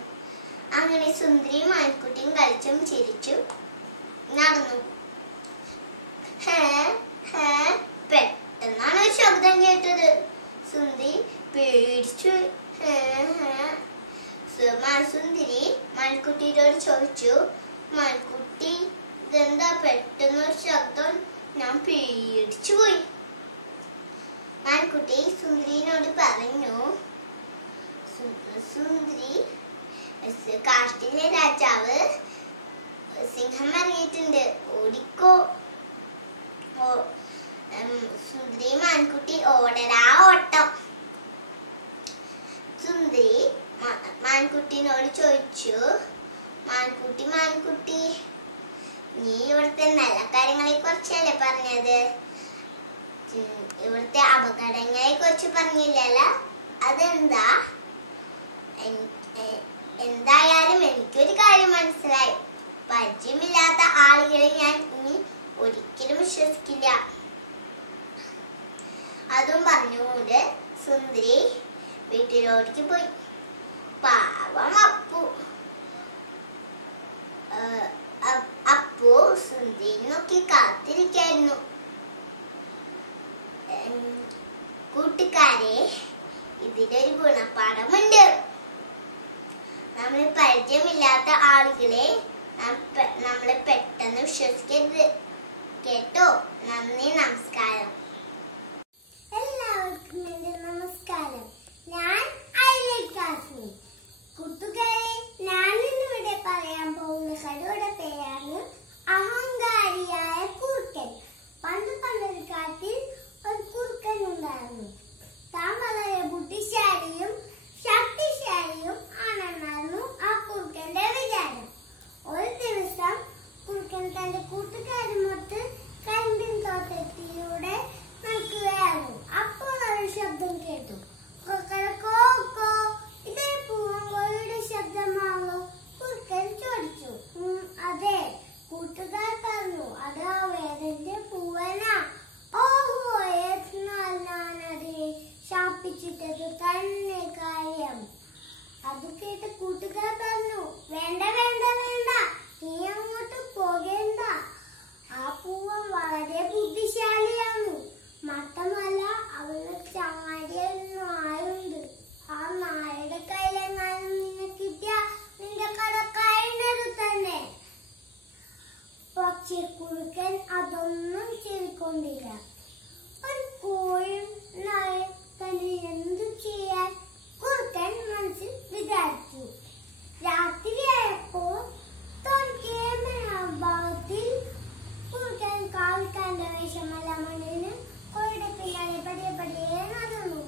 അങ്ങനെ സുന്ദരിയും മാൻകുട്ടിയും കളിച്ചും ചിരിച്ചും നടന്നു. പെട്ടെന്നാണ് ഒരു ശബ്ദം കേട്ടത്. സുന്ദരി പേടിച്ചു. സുന്ദരി മാൻകുട്ടിയോട് ചോദിച്ചു, മാൻകുട്ടി, ഇതെന്താ പെട്ടെന്നൊരു ശബ്ദം? ഞാൻ പേടിച്ചു പോയി. മാൻകുട്ടി സുന്ദരിനോട് പറഞ്ഞു, സുന്ദരി, കാട്ടിലെ രാജാവ് സിംഹം ഇറങ്ങിയിട്ടുണ്ട്, ഓടിക്കോ. സുന്ദരി മാൻകുട്ടി ഓടരാ ഓട്ടം. സുന്ദരി മാൻകുട്ടിനോട് ചോദിച്ചു, മാൻകുട്ടി, നീ ഇവിടുത്തെ നല്ല കാര്യങ്ങളെ കുറിച്ചല്ലേ പറഞ്ഞത്? ഇവിടുത്തെ അപകടങ്ങളെ കുറിച്ച് പറഞ്ഞില്ലല്ലോ, അതെന്താ? എന്തായാലും എനിക്കൊരു കാര്യം മനസ്സിലായി, പരിചയമില്ലാത്ത ആളുകളെ ഞാൻ ഇനി ഒരിക്കലും വിശ്വസിക്കില്ല. അതും പറഞ്ഞുകൊണ്ട് സുന്ദരി വീട്ടിലോട്ട് പോയി. പാവം അപ്പു സുന്ദരി നോക്കി കാത്തിരിക്കായിരുന്നു. കൂട്ടുകാരെ, ഇതിലൊരു ഗുണപാഠമുണ്ട്. നമ്മൾ പരിചയമില്ലാത്ത ആളുകളെ നമ്മളെ പെട്ടെന്ന് വിശ്വസിക്കരുത്. കേട്ടോ? നന്ദി, നമസ്കാരം. എല്ലാവർക്കും എന്റെ നമസ്കാരം. ഞാൻ ഐലക്കാസ്മി. കൂട്ടുകാരെ, ഞാൻ ഇന്നിവിടെ പറയാൻ പോകുന്ന കഥയുടെ പേരാണ് അഹങ്കാരിയായ കുറുക്കൻ. പണ്ടൊരു കാട്ടിൽ ഒരു കുറുക്കൻ ഉണ്ടായിരുന്നു. താൻ വളരെ ബുദ്ധിശാലിയും ശക്തിശാലിയും ആണെന്നായിരുന്നു ആ കുറുക്കന്റെ വിചാരം. ഒരു ദിവസം കുറുക്കൻ തന്റെ കൂട്ടുകാരുമൊത്ത് കരിമ്പിൻ തോട്ടത്തിലൂടെ നടക്കുകയായിരുന്നു. അപ്പോൾ ഒരു ശബ്ദം കേട്ടു. കൊക്കരക്കോക്കോ, ഇതൊരു പൂവങ്കോഴിയുടെ ശബ്ദമാണല്ലോ? കുറുക്കൻ ചോദിച്ചു. അതെ, കൂട്ടുകാർ പറഞ്ഞു. അത് ആ വേദന്റെ പൂവനാ. ഓഹോ, എന്നാൽ ഞാനതിനെ ശാപിച്ചിട്ടത് തന്നെ കാര്യം. അത് കേട്ട് കൂട്ടുകാർ പറഞ്ഞു, വേണ്ട വേണ്ട വേണ്ട, നീ അങ്ങോട്ട് പോകേണ്ട. ആ പൂവൻ വളരെ ബുദ്ധിശാലിയാണ്. മാത്രമല്ല, അവന് ചാടിയ നായുണ്ട്. ആ നായയുടെ കയ്യിലെങ്ങാനും നിന്നെ കിട്ടിയ നിന്റെ കഥ കഴിഞ്ഞത് തന്നെ. പക്ഷെ കുറുക്കൻ അതൊന്നും ചെയ്തുകൊണ്ടില്ല. ഒരു കോഴിയും നായും തന്നെ എന്തു ചെയ്യാൻ കുറുക്കൻ മനസ്സിൽ വിചാരിച്ചു. രാത്രിയായപ്പോൾ ഭാഗത്തിൽ കുറുക്കൻ കാൽക്കാന്റെ വേഷമല്ല മണ്ണിന് കോഴിയുടെ പിന്നാലെ പതിയെ പതിയെ നടന്നു.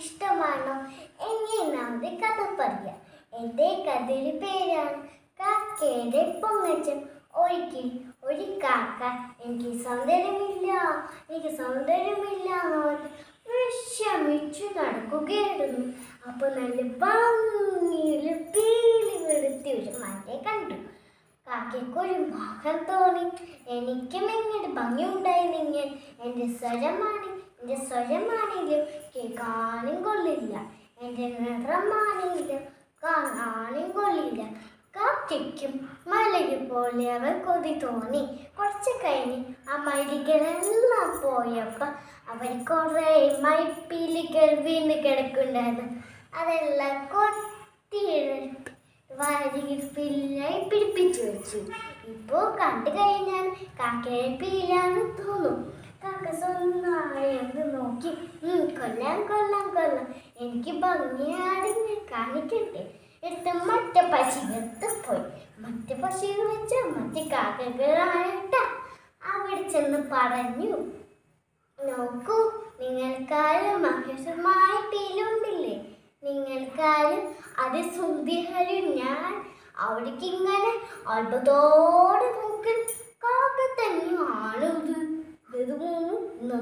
ഇഷ്ടമാണോ? എങ്കിൽ നമുക്ക് കഥ പറയാം. എൻ്റെ കഥയുടെ പേരാണ് കാക്കയുടെ പൊങ്ങച്ചം. ഒരിക്കൽ ഒരു കാക്ക എനിക്ക് സൗന്ദര്യമില്ല വിഷമിച്ചു നടക്കുകയായിരുന്നു. അപ്പോൾ നല്ല ഭംഗിയിൽ പീലി വെളുത്തി ഒരു മരത്തെ കണ്ടു. കാക്കയ്ക്ക് ഒരു മോഹം തോന്നി. എനിക്കും ഇങ്ങനെ ഭംഗി ഉണ്ടായിരുന്നെങ്കിൽ എൻ്റെ സ്വരമാണെങ്കിലും കേൾക്കാനും കൊള്ളില്ല, എൻ്റെ നിറമാണെങ്കിലും കാണാനും കൊള്ളില്ല. കാക്കയ്ക്കും മലയെ പോലെ അവൻ കൊതി തോന്നി. കുറച്ച് കഴിഞ്ഞ് ആ മയിലുകളെല്ലാം പോയപ്പോൾ അവർ കുറേ മയിൽപ്പീലികൾ വീണ് കിടക്കുന്നുണ്ടായിരുന്നു. അതെല്ലാം കൊത്തിയെടുത്ത് വാരിപ്പില്ലായി പിടിപ്പിച്ചു വെച്ചു. ഇപ്പോൾ കണ്ടു കഴിഞ്ഞാൽ കാക്കയുടെ പീലാന്ന് തോന്നും. കാക്ക സ്വന്തമായി ഒന്ന് നോക്കി, കൊല്ലാം എനിക്ക് ഭംഗിയാടി കാണിക്കട്ടെ. എടുത്ത് മറ്റേ പക്ഷികൾക്ക് പോയി. മറ്റേ പക്ഷികൾ വെച്ച മറ്റേ കാക്കകളായിട്ട അവിടെ ചെന്ന് പറഞ്ഞു, നോക്കൂ, നിങ്ങൾക്കാരും മഹേഷമായ പീലുണ്ടില്ലേ? നിങ്ങൾക്കാരും അത് സുന്ദരിയും. ഞാൻ അവിടേക്ക് ഇങ്ങനെ അത്ഭുതത്തോടെ നോക്കി. കാക്ക തന്നെയാണ് ഇത്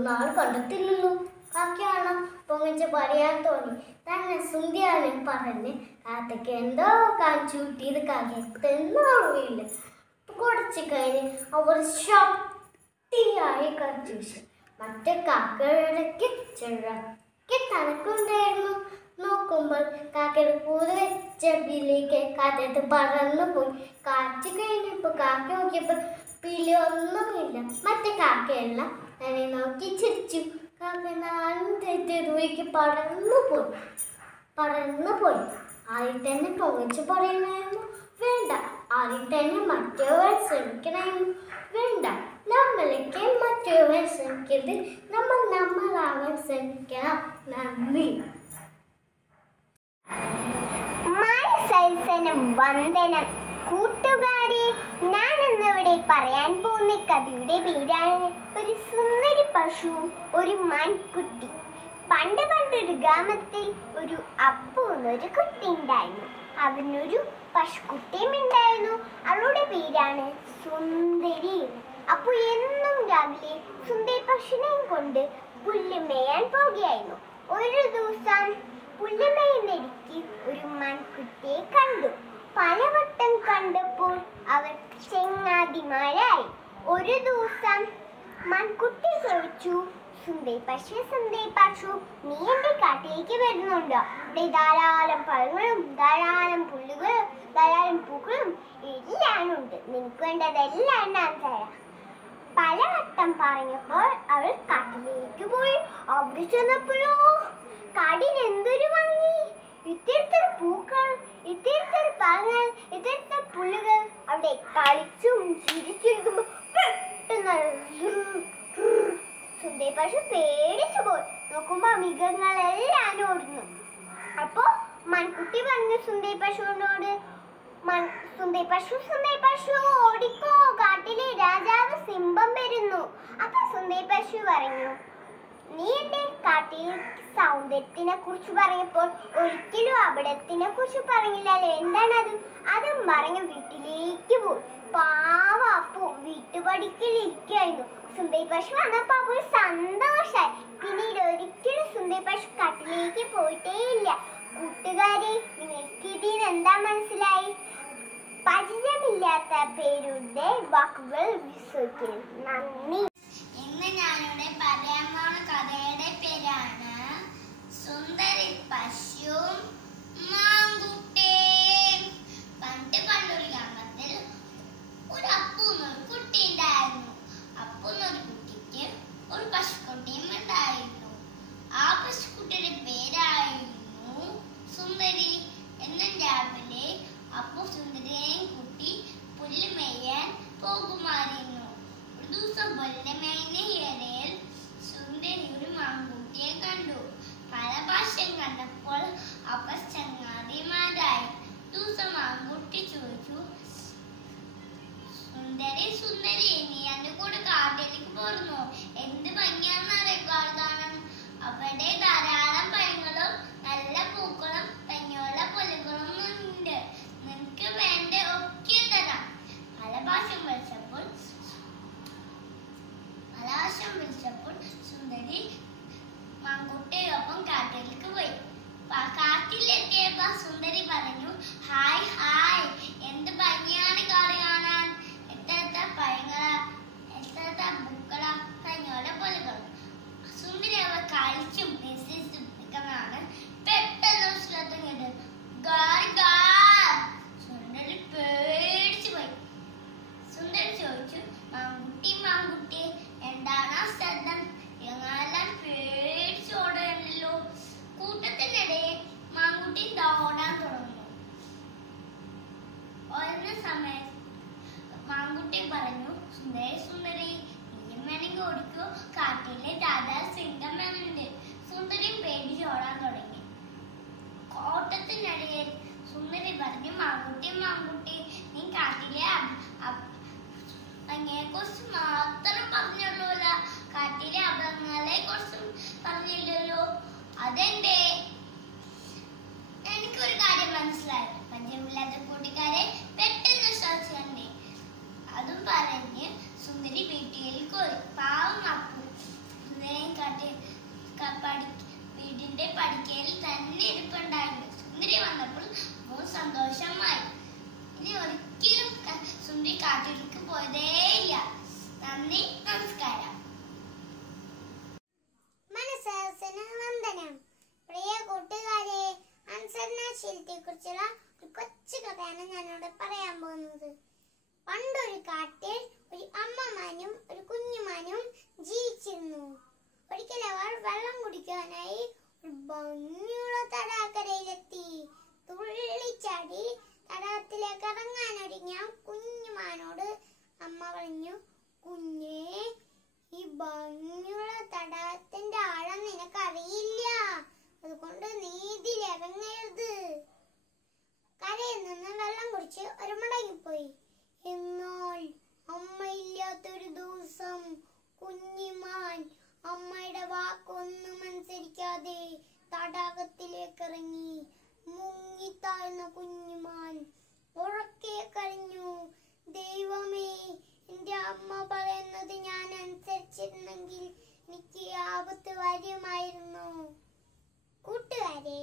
നാൾ കണ്ടെത്തില്ലല്ലോ. കാക്കയാണോ പൊങ്ങിച്ച് പറയാൻ തോന്നി. തന്നെ സുന്ദരിയാണ് പറഞ്ഞ് കാക്കയ്ക്ക് എന്തോ കാണിച്ചു കൂട്ടിയത് കാക്കയ്ക്ക് അറിയില്ല. കുറച്ച് കഴിഞ്ഞ് അവർ ശക്തിയായി കാണിച്ചു വീശി. മറ്റേ കാക്കയിടയ്ക്ക് ചെറുക്കി തണുക്കുണ്ടായിരുന്നു. നോക്കുമ്പോൾ കാക്കയുടെ പൂത് വെച്ച പീലിലേക്ക് കാറ്റത്ത് പറന്നു പോയി. കാറ്റ് കഴിഞ്ഞപ്പോൾ കാക്ക നോക്കിയപ്പോൾ പീലി ഒന്നുമില്ല. മറ്റേ കാക്കയെല്ലാം തന്നെ നോക്കി ചിരിച്ചു. കാക്ക നാലും തെറ്റിലേക്ക് പറന്നു പോയി. ആദ്യം തന്നെ പൊങ്ങിച്ച് പറയണമായിരുന്നു, വേണ്ട. ആദ്യം തന്നെ മറ്റവർ ശ്രമിക്കണമായിരുന്നു, വേണ്ട. നമ്മളൊക്കെ മറ്റവർ ശ്രമിക്കരുത്, നമ്മളാവാൻ ശ്രമിക്കണം. നന്ദി. വന്ദനം കൂട്ടുകാരെ. ഞാൻ ഇന്നിവിടെ പറയാൻ പോകുന്ന കഥയുടെ പേരാണ് ഒരു സുന്ദരി പശുവും ഒരു മാൻകുട്ടി. പണ്ടൊരു ഗ്രാമത്തിൽ ഒരു അപ്പു എന്നൊരു കുട്ടി ഉണ്ടായിരുന്നു. അവനൊരു പശുക്കുട്ടിയും ഉണ്ടായിരുന്നു. അവളുടെ പേരാണ് സുന്ദരി. അപ്പു എന്നും രാവിലെ സുന്ദരി പശുവിനെയും കൊണ്ട് പുല്ല് മേയാൻ പോകുകയായിരുന്നു. ഒരു ദിവസം പുല്ലുമേയുന്നിടയ്ക്ക് ഒരു മാൻകുട്ടിയെ കണ്ടു. പലവട്ടം കണ്ടപ്പോൾ അവർ ചെങ്ങാതിമാരായി. ഒരു ദിവസം മാൻകുട്ടി ചോദിച്ചു, സുന്ദരി പശു, നീ എൻ്റെ കാട്ടിലേക്ക് വരുന്നുണ്ടോ? ഇവിടെ ധാരാളം പഴങ്ങളും ധാരാളം പുല്ലുകളും ധാരാളം പൂക്കളും എല്ലാം ഉണ്ട്. നിനക്ക് വേണ്ടതെല്ലാം ഞാൻ തരാം. പലവട്ടം പറഞ്ഞപ്പോൾ അവൾ കാട്ടിലേക്ക് പോയി. അവിടെ ചെന്നപ്പോഴോ കാടിന് എന്തൊരു ഭംഗി! ഇത്തരത്തിൽ പൂക്കൾ, ഇത്തരത്തിൽ പഴങ്ങൾ, ഇത്തരത്തിൽ പുല്ലുകൾ. അവിടെ കളിച്ചും ചിരിച്ചിരിക്കുമ്പോൾ പെട്ടെന്ന് സുന്ദരി പശു പേടിച്ചു പോയി. നോക്കുമ്പോ മൃഗങ്ങളെല്ലാം ഓടുന്നു. അപ്പോ മാൻകുട്ടി പറഞ്ഞു സുന്ദരി പശുവിനോട്, സുന്ദരി പശു ഓടിക്കോ, കാട്ടിലെ രാജാവ് സിംഹം വരുന്നു. അപ്പൊ സുന്ദരി പശു പറഞ്ഞു, നീ എന്റെ കാട്ടിലെ സൗന്ദര്യത്തിനെ കുറിച്ച് പറഞ്ഞപ്പോൾ ഒരിക്കലും അവിടത്തിനെ കുറിച്ച് പറഞ്ഞില്ലല്ലോ, എന്താണത്? അതും പറഞ്ഞ് വീട്ടിലേക്ക് പോയി. പാവ അപ്പു വീട്ടുപടിക്കലിരിക്കുകയായിരുന്നു. സുന്ദരി പശു വന്നപ്പോ അപ്പോൾ സന്തോഷായി. പിന്നീട് ഒരിക്കലും സുന്ദരി പശു കാട്ടിലേക്ക് പോയിട്ടേ ഇല്ല. കൂട്ടുകാരെ, നിങ്ങൾക്ക് ഇതിന് എന്താ മനസ്സിലായി? പരിചയമില്ലാത്ത പേരുടെ വാക്കുകൾ വിശ്വസിക്കരുത്. നന്ദി. ഇന്ന് ഞാനിവിടെ പറയാൻ പോകുന്ന കഥയുടെ പേരാണ് സുന്ദരി പശുവും മാൻകുട്ടിയും. പണ്ടൊരു ഗ്രാമത്തിൽ ഒരു അപ്പൂന്നൊരു കുട്ടി ഉണ്ടായിരുന്നു. അപ്പൂന്നൊരു കുട്ടിക്ക് ഒരു പശുക്കുട്ടിയും ഉണ്ടായിരുന്നു. ആ പശുക്കുട്ടിയുടെ പേരായിരുന്നു സുന്ദരി. എന്നും രാവിലെ അപ്പു സുന്ദരിയെയും കുട്ടി പുല്ല് മേയാൻ പോകുമായിരുന്നു. ഒരു ദിവസം പുല്ല് മേയുന്ന ഇടയിൽ സുന്ദരി ഒരു മാൻകുട്ടിയെ കണ്ടു. പല പ്രാവശ്യം കണ്ടപ്പോൾ അപ്പ മാങ്കുട്ടി നീ കാട്ടിലെ അങ്ങനെ കുറിച്ച് മാത്രം പറഞ്ഞുള്ളൂല, കാട്ടിലെ അപകടങ്ങളെ കുറിച്ചും പറഞ്ഞില്ലല്ലോ. അതെന്തേ? എനിക്കൊരു കാര്യം മനസ്സിലായി. പരിചയമില്ലാത്ത കൂട്ടുകാരെ പെട്ടെന്ന് ശ്രദ്ധിച്ചേ. അതും പറഞ്ഞ് സുന്ദരി വീട്ടിൽ പോയി. പാവം അപ്പു വീടിന്റെ പടിക്കയിൽ തന്നെ ഇരിപ്പുണ്ടായിരുന്നു. സുന്ദരി വന്നപ്പോൾ മോൻ സന്തോഷമായി. ഇനി ഒരിക്കലും സുന്ദരി കാട്ടിലേക്ക് പോയതേയില്ല. നന്ദി, നമസ്കാരം. മനസ്സന് വന്ദനം. പ്രിയ കൂട്ടുകാരെ, അനുസരണശീലത്തെ കുറിച്ചുള്ള ഒരു കൊച്ചു കഥയാണ് ഞാനിവിടെ പറയാൻ പോകുന്നത്. പണ്ടൊരു കാട്ടിൽ ഒരു അമ്മമാനും ഒരു കുഞ്ഞുമാനും ജീവിച്ചിരുന്നു. ഒരിക്കൽ അവർ വെള്ളം കുടിക്കാനായി ഒരു ഭംഗിയുള്ള തടാകരയിലെത്തി. തുള്ളിച്ചാടി തടാകത്തിലേക്ക് ഇറങ്ങാനൊരുങ്ങിയ കുഞ്ഞുമാനോട് അമ്മ പറഞ്ഞു, കുഞ്ഞേ, ഈ ഭംഗിയുള്ള തടാകത്തിന്റെ ആഴം നിനക്കറിയില്ല, അതുകൊണ്ട് നീ ഇതിലിറങ്ങരുത്. കരയിൽ നിന്ന് വെള്ളം കുടിച്ച് ഒരു മടങ്ങിപ്പോയി. എന്നാൽ അമ്മയില്ലാത്തൊരു ദിവസം കുഞ്ഞിമാൻ അമ്മയുടെ വാക്കൊന്നും അനുസരിക്കാതെ തടാകത്തിലേക്ക് ഇറങ്ങി. മുങ്ങിത്താഴ്ന്ന കുഞ്ഞിമാൻ ഉറക്കെ കരഞ്ഞു, ദൈവമേ, എന്റെ അമ്മ പറയുന്നത് ഞാൻ അനുസരിച്ചിരുന്നെങ്കിൽ എനിക്ക് ആപത്ത് വരുമായിരുന്നു. കൂട്ടുകാരെ,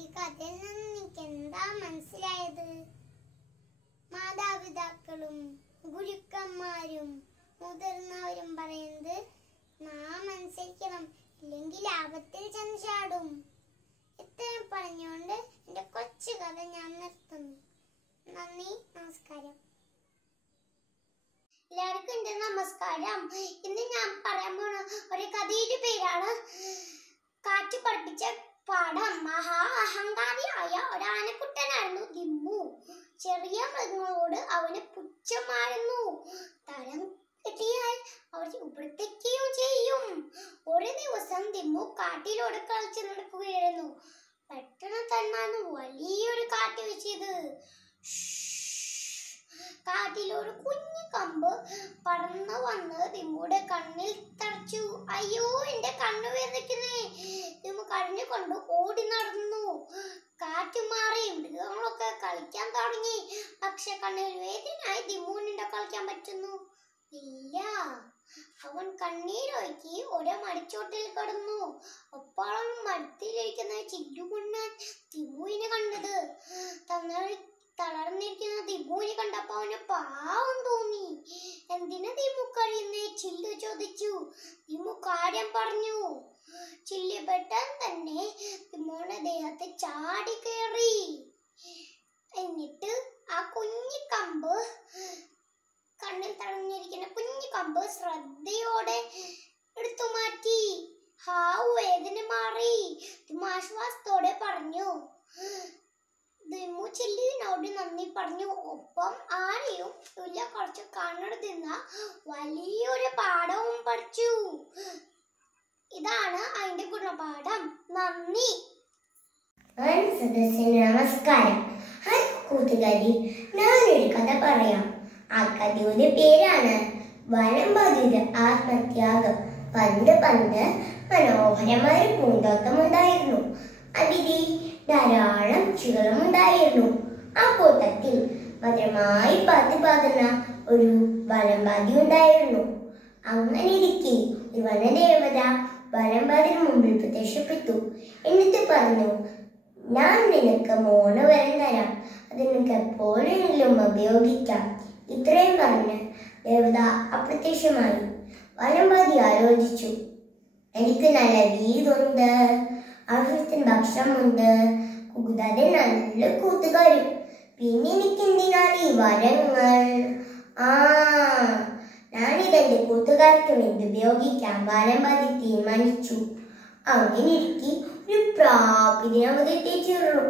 ഈ കഥയിൽ നിന്ന് എനിക്ക് എന്താ മനസ്സിലായത്? മാതാപിതാക്കളും ഗുരുക്കന്മാരും മുതിർന്നവരും പറയുന്നത് നാം അനുസരിക്കണം, ഇല്ലെങ്കിൽ ആപത്തിൽ ചെന്ന് ചാടും. ഇത്രയും പറഞ്ഞുകൊണ്ട് എന്റെ കൊച്ചു കഥ ഞാൻ നിർത്തുന്നു. നന്ദി, നമസ്കാരം. എല്ലാവർക്കും എന്റെ നമസ്കാരം. ഇന്ന് ഞാൻ പറയാൻ പോണ ഒരു കഥയുടെ പേരാണ് കാറ്റ് പഠിപ്പിച്ച പാഠം. മഹാ അഹങ്കാരിയായ ഒരു ആനക്കുട്ടനായിരുന്നു ദിമ്മു. ചെറിയ മൃഗങ്ങളോട് അവന് പുച്ഛമായിരുന്നു. തരം കിട്ടിയാൽ അവർ ഉപദ്രവിക്കുകയും ചെയ്യും. ഒരു ദിവസം ദിമ്മു കാട്ടിലൂടെ കളിച്ചു നടക്കുകയായിരുന്നു. പെട്ടെന്ന് തന്നാണ് വലിയൊരു കാറ്റ് വീശിയത്. കാട്ടിലൊരു കുഞ്ഞു കമ്പ് പറന്നു വന്ന് ദിമ്മുയുടെ കണ്ണിൽ തറച്ചു. അയ്യോ, എന്റെ കണ്ണു വേദനിക്കുന്നേ! ദിമ്മു കരഞ്ഞുകൊണ്ട് ഓടി നടന്നു. കാറ്റ് മാറി, മൃഗങ്ങളൊക്കെ കളിക്കാൻ തുടങ്ങി. പക്ഷെ കണ്ണിൽ വേദനയായി ദിമ്മുവിനെ കളിക്കാൻ പറ്റുന്നു ഇല്ല. അവൻ കണ്ണീരൊഴുക്കി ഒരു മരച്ചോട്ടിൽ കിടന്നു. അപ്പോഴാണ് മരത്തിലിരിക്കുന്ന ചില്ലുകൊണ്ണാൻ ദിമ്മുവിനെ കണ്ടത്. തളർന്നിരിക്കുന്ന ദിമ്മുവിനെ കണ്ടപ്പോ അവന് പാവം തോന്നി. എന്തിനാ ദിമ്മു കഴിയുന്നേ? ചില്ലു ചോദിച്ചു. ദിമ്മു കാര്യം പറഞ്ഞു. ചില്ലു പെട്ടെന്ന് തന്നെ ദിമ്മുവിന്റെ ദേഹത്തെ ചാടി കയറി. എന്നിട്ട് ആ കുഞ്ഞു കമ്പ്, കണ്ണിൽ തടഞ്ഞിരിക്കുന്ന കുഞ്ഞു കമ്പ് ശ്രദ്ധയോടെ എടുത്തു മാറ്റി. ഹാവു, വേദന മാറി. ദിമ്മു ആശ്വാസത്തോടെ പറഞ്ഞു. ദിമ്മു ചില്ലുവിനോട് നന്ദി പറഞ്ഞു. ഒപ്പം ആരെയും ഇല്ല, കുറച്ച് കണ്ണട തിന്ന വലിയൊരു പാഠവും പഠിച്ചു. ഇതാണ് അതിന്റെ ഗുണപാഠം. നന്ദി. നമസ്കാരം. ഹായ് കൂട്ടുകാരി, ഞാനൊരു കഥ പറയാം. ആ കഥയുടെ പേരാണ് വനംബാധിത ആത്മത്യാഗം. പണ്ട് മനോഹരമായ പൂന്തോട്ടമുണ്ടായിരുന്നു. അവിടെ ധാരാളം പക്ഷികളും ഉണ്ടായിരുന്നു. ആ കൂട്ടത്തിൽ ഭദ്രമായി പാത്തുപാതുന്ന ഒരു വനംബാധി ഉണ്ടായിരുന്നു. അങ്ങനെ ഇരിക്കെ ഒരു വനദേവത വനംബാധിന് മുമ്പിൽ പ്രത്യക്ഷപ്പെട്ടു. എന്നിട്ട് പറഞ്ഞു, ഞാൻ നിനക്ക് മോണവരം തരാം, അത് നിനക്ക് എപ്പോഴെങ്കിലും ഉപയോഗിക്കാം. ഇത്രയും പറഞ്ഞ് ദേവത അപ്രത്യക്ഷമായി. വനംബാധി ആലോചിച്ചു, എനിക്ക് നല്ല വീടുണ്ട്, ആവശ്യത്തിന് ഭക്ഷണമുണ്ട്, കൂടാതെ നല്ല കൂട്ടുകാരും, പിന്നെ എനിക്ക് എന്തിനാണ് ഈ വരങ്ങൾ? ഞാനിതെന്റെ കൂട്ടുകാർക്ക് വേണ്ടി ഉപയോഗിക്കാം. വനംബാധി തീരുമാനിച്ചു. അങ്ങനെ ഇരിക്കെ ഒരു പ്രാപിനെ അവതരിപ്പിച്ചിരുന്നു.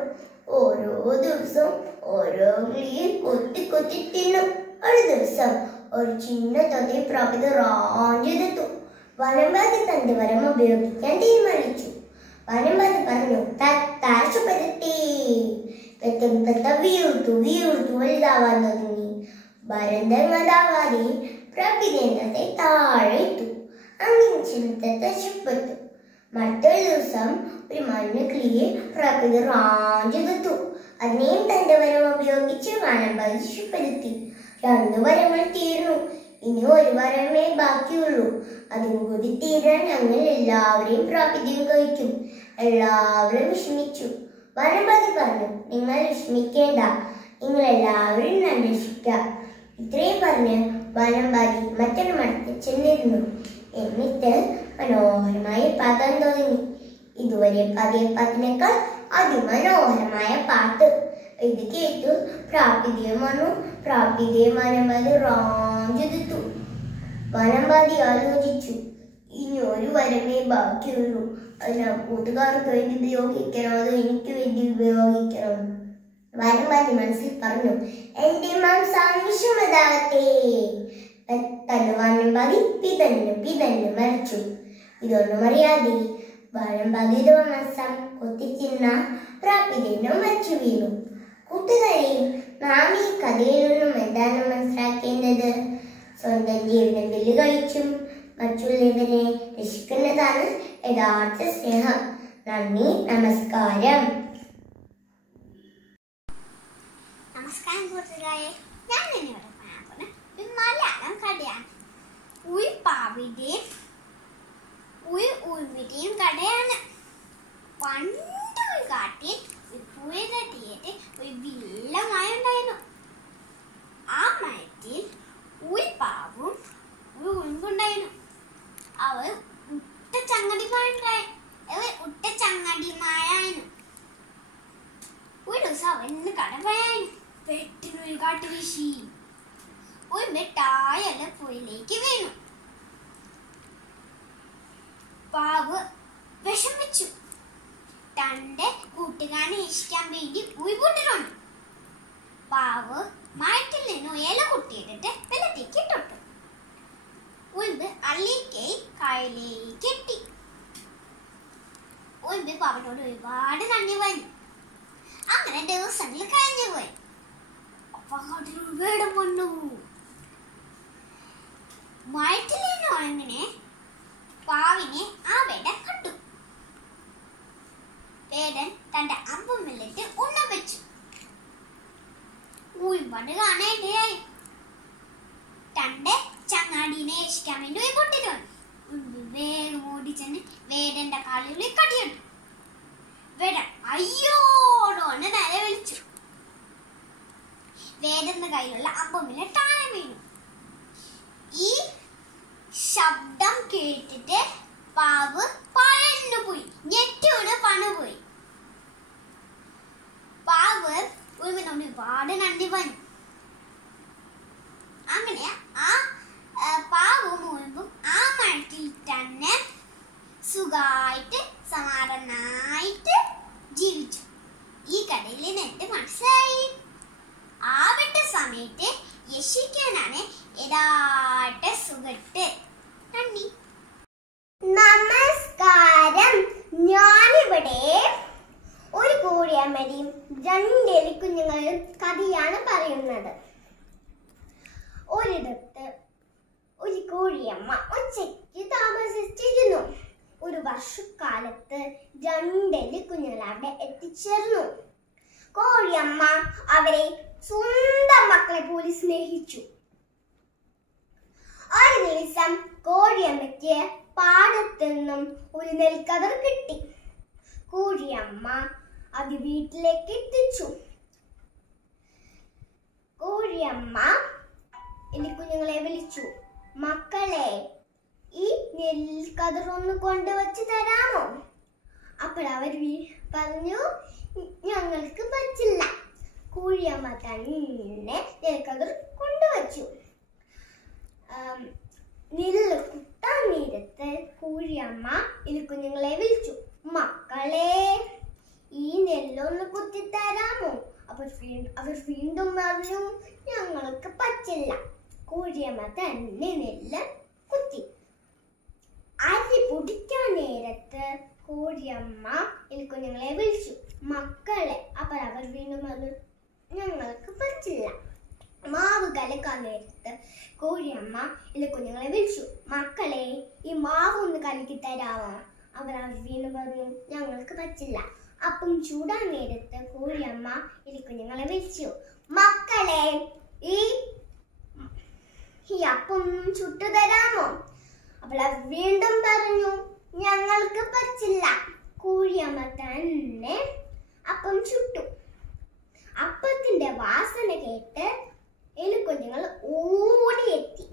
ഓരോ ദിവസം ഓരോ കിളിയെ കൊത്തി തിന്നും. ഒരു ദിവസം ഒരു ചിന്ന തൊതി പ്രാപിത റാഞ്ചെടുത്തു. വനംബാധി തന്റെ വരം ഉപയോഗിക്കാൻ തീരുമാനിച്ചു. വനംബാധി പറഞ്ഞു, തടസ്സപ്പെടുത്തി. തത്ത വീർത്തു വലുതാവാൻ തുടങ്ങി. ഭരതങ്ങതാവാതെ പ്രഭിതേന്ദ്രത്തെ താഴെ ഇട്ടു. അങ്ങനെ ചെറുത്തത്ത ശിപ്പെട്ടു. മറ്റൊരു ദിവസം ഒരു മഞ്ഞക്കിളിയെ പ്രകൃതി റാഞ്ചെടുത്തു. അതിനെയും തന്റെ വരം ഉപയോഗിച്ച് വാനമ്പാടി ശിപ്പെടുത്തി. 2 വരങ്ങൾ തീർന്നു. ഇനി ഒരു വരമേ ബാക്കിയുള്ളൂ. അതും കൂടി തീരാൻ ഞങ്ങൾ എല്ലാവരെയും പ്രാപിദ്യം കഴിക്കും. എല്ലാവരും വിഷമിച്ചു. വാനമ്പാടി പറഞ്ഞു, നിങ്ങൾ വിഷമിക്കേണ്ട, നിങ്ങൾ എല്ലാവരും അന്വേഷിക്കാം. ഇത്രയും പറഞ്ഞ് വാനമ്പാടി മറ്റൊരു മഠത്തിൽ ചെന്നിരുന്നു. എന്നിട്ട് മനോഹരമായി പാടാൻ തുടങ്ങി. ഇതുവരെ പാടിയ പാട്ടിനേക്കാൾ അതിമനോഹരമായ പാട്ട്. ഇത് കേട്ടു പ്രാപിദ്യം വന്നു. പ്രാപിദ്യം വാനമ്പാടി റാഞ്ചെടുത്തു. വാനമ്പാടി ആലോചിച്ചു, ഇനി ഒരു വരമേ ബാക്കിയുള്ളൂ. അത് ഞാൻ കൂട്ടുകാർക്ക് വേണ്ടി ഉപയോഗിക്കണോ അതോ എനിക്ക് വേണ്ടി ഉപയോഗിക്കണോ? വാനമ്പാടി മനസ്സിൽ പറഞ്ഞു, എന്റെ മാംസം വിഷമതാവട്ടെ. പെട്ടെന്ന് വാനമ്പാടി പിതഞ്ഞു മരിച്ചു. ഇതൊന്നും അറിയാതെ വാനമ്പാടിയുടെ മാംസം കൊത്തിച്ചിന്ന പ്രാപിദ്യം മരിച്ചു വീണു. കൂട്ടുകാരെ, നാം ഈ കഥയിൽ നിന്നും എന്താണ് മനസ്സിലാക്കേണ്ടത്? സ്വന്തം ജീവിതം വെല്ലുകഴിച്ചും മറ്റുള്ളവരെ രക്ഷിക്കുന്നതാണ് യഥാർത്ഥ സ്നേഹം. നന്ദി, നമസ്കാരം. നമസ്കാരം കൂട്ടുകാരെ, ഞാൻ നിന്നിവിടെ പറയാൻ പോകുന്ന ഒരു മലയാളം കഥയാണ്. ഉൾവിടെയും കഥയാണ്. പണ്ട് ഒരു കാട്ടിൽ ഒരു പുഴയുടെ തീരത്ത് ഒരു വില്ല മരം ഉണ്ടായിരുന്നു. ആ മരത്തിൽ ഒരു പാവും ഒരു ഉറുമ്പുണ്ടായിരുന്നു. അവർ ചങ്ങടിമാരായിരുന്നു. ഒരു ദിവസം അവൻ കട പറയാനും പെട്ടെന്നൊരു കാട്ട് വീശി. ഒരു മിഠായല്ല പുഴയിലേക്ക് വീണു. പാവ് വിഷം വെച്ചു. തന്റെ കൂട്ടുകാരനെ രക്ഷിക്കാൻ വേണ്ടി ഉൾപൊട്ടിട്ടുണ്ട്. പാവ് മരത്തിൽ നിന്ന് ഇല കുത്തിയിട്ടിട്ട് വെള്ളത്തേക്ക് ഇട്ടു. ഉൾബ് അള്ളിക്കായി കായലിലേക്ക് എത്തി. ഉൾബ് പാവിനോട് ഒരുപാട് നന്ദി പറഞ്ഞു. അങ്ങനെ ദിവസങ്ങൾ കഴിഞ്ഞു പോയി. അപ്പൊ വേടം വന്നു. മരത്തിൽ നിന്ന് അങ്ങനെ പാവിനെ ആ വേടൻ കണ്ടു. വേടൻ തന്റെ അമ്പുമ്മിലിട്ട് ഉണ്ണ വെച്ചു. ഉൾപണ്ട് കാണാനിടയായി. തന്റെ ചങ്ങാടീനെ രക്ഷിക്കാൻ വേണ്ടി പൊട്ടിട്ടുണ്ട്. വേഗം ഓടിച്ചെന്ന് വേടന്റെ കാലിൽ കടിയിട്ടു. വേടൻ അയ്യോടോന്ന് നേരെ വിളിച്ചു. വേടന്റെ കയ്യിലുള്ള അമ്പുമ്മിലെ താഴെ വീണു. ഈ ശബ്ദം കേട്ടിട്ട് പാവ് പഴന്നു പോയി. ഞെട്ടിയോട് പണുപോയി. പാവ് ഉൾവിനോട് ഒരുപാട് നന്ദി പറഞ്ഞു. അങ്ങനെ ആ പാവും ഉൾവും ആ മരത്തിൽ തന്നെ സുഖമായിട്ട് സമാധാനായിട്ട് ജീവിച്ചു. ഈ കഥയിൽ നിന്ന് മനസ്സിലായി, ആവട്ട സമയത്ത് യശിക്കാനാണ് യഥാർത്ഥ സുഖട്ട്. നന്ദി. നമസ്കാരം. ഞാനിവിടെ ഒരു കോഴിയമ്മയും 2 എലിക്കുഞ്ഞുങ്ങളും കഥയാണ് പറയുന്നത്. ഒരിടത്ത് ഒരു കോഴിയമ്മ ഒറ്റയ്ക്ക് താമസിച്ചിരുന്നു. ഒരു വർഷക്കാലത്ത് 2 എലിക്കുഞ്ഞുങ്ങൾ അവിടെ എത്തിച്ചേർന്നു. കോഴിയമ്മ അവരെ സ്വന്തം മക്കളെ പോലെ സ്നേഹിച്ചു. ഒരു ദിവസം കോഴിയമ്മയ്ക്ക് പാടത്തു നിന്നും ഒരു നെൽക്കതിർ കിട്ടി. കോഴിയമ്മ അത് വീട്ടിലേക്ക് എത്തിച്ചു. കോഴിയമ്മ എലിക്കുഞ്ഞുങ്ങളെ വിളിച്ചു, മക്കളെ, ഈ നെൽക്കതിർ ഒന്ന് കൊണ്ടുവച്ച് തരാമോ? അപ്പോൾ അവർ പറഞ്ഞു, ഞങ്ങൾക്ക് പറ്റില്ല. കോഴിയമ്മ തന്നെ നെൽക്കതിർ കൊണ്ടുവച്ചു. നെല്ല് കുത്താൻ നേരത്ത് കോഴിയമ്മ എലിക്കുഞ്ഞുങ്ങളെ വിളിച്ചു, മക്കളെ, ഈ നെല്ലൊന്ന് കുത്തിത്തരാമോ? അവർ വീണ്ടും പറഞ്ഞു, ഞങ്ങൾക്ക് പറ്റില്ല. കോഴിയമ്മ തന്നെ നെല്ല് കുത്തി. അരി പൊടിക്കാൻ നേരത്ത് കോഴിയമ്മ എലിക്കുഞ്ഞുങ്ങളെ വിളിച്ചു, മക്കളെ. അപ്പോൾ അവർ വീണ്ടും പറഞ്ഞു, ഞങ്ങൾക്ക് പറ്റില്ല. മാവ് കലക്കാൻ നേരത്ത് കോഴിയമ്മ എലിക്കുഞ്ഞുങ്ങളെ വിളിച്ചു, മക്കളെ ഈ മാവ് ഒന്ന് കലക്കി തരാമോ? അവർ വീണ്ടും പറഞ്ഞു, ഞങ്ങൾക്ക് പറ്റില്ല. അപ്പം ചൂടാൻ നേരത്ത് കോഴിയമ്മ എലിക്കുഞ്ഞുങ്ങളെ വിളിച്ചു, മക്കളെ ഈ അപ്പം ചുട്ടു തരാമോ? അപ്പോൾ അവർ വീണ്ടും പറഞ്ഞു, ഞങ്ങൾക്ക് പറ്റില്ല. കോഴിയമ്മ തന്നെ അപ്പം ചുട്ടു. അപ്പത്തിന്റെ വാസന കേട്ട് എലിക്കുഞ്ഞുങ്ങൾ ഓടിയെത്തി.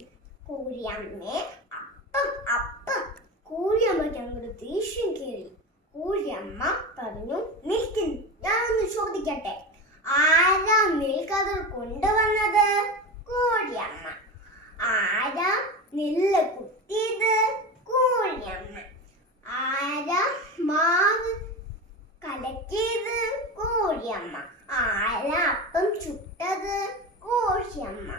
കോഴിയമ്മേ, അപ്പം അപ്പം. കോഴിയമ്മയ്ക്ക് അങ്ങോട്ട് ദേഷ്യം കയറി. കോഴിയമ്മ പറഞ്ഞു, നിൽക്കും, ഞാനൊന്ന് ചോദിക്കട്ടെ, ആരാ നെൽക്കതിർ കൊണ്ടുവന്നത്? കോഴിയമ്മ. ആരാ നെല്ല് കുത്തിയത്? കോഴിയമ്മ. ആരാ മാവ് കലക്കിയത്? കോഴിയമ്മ. ആരാ അപ്പം ചുട്ടത്? കോഴിയമ്മ.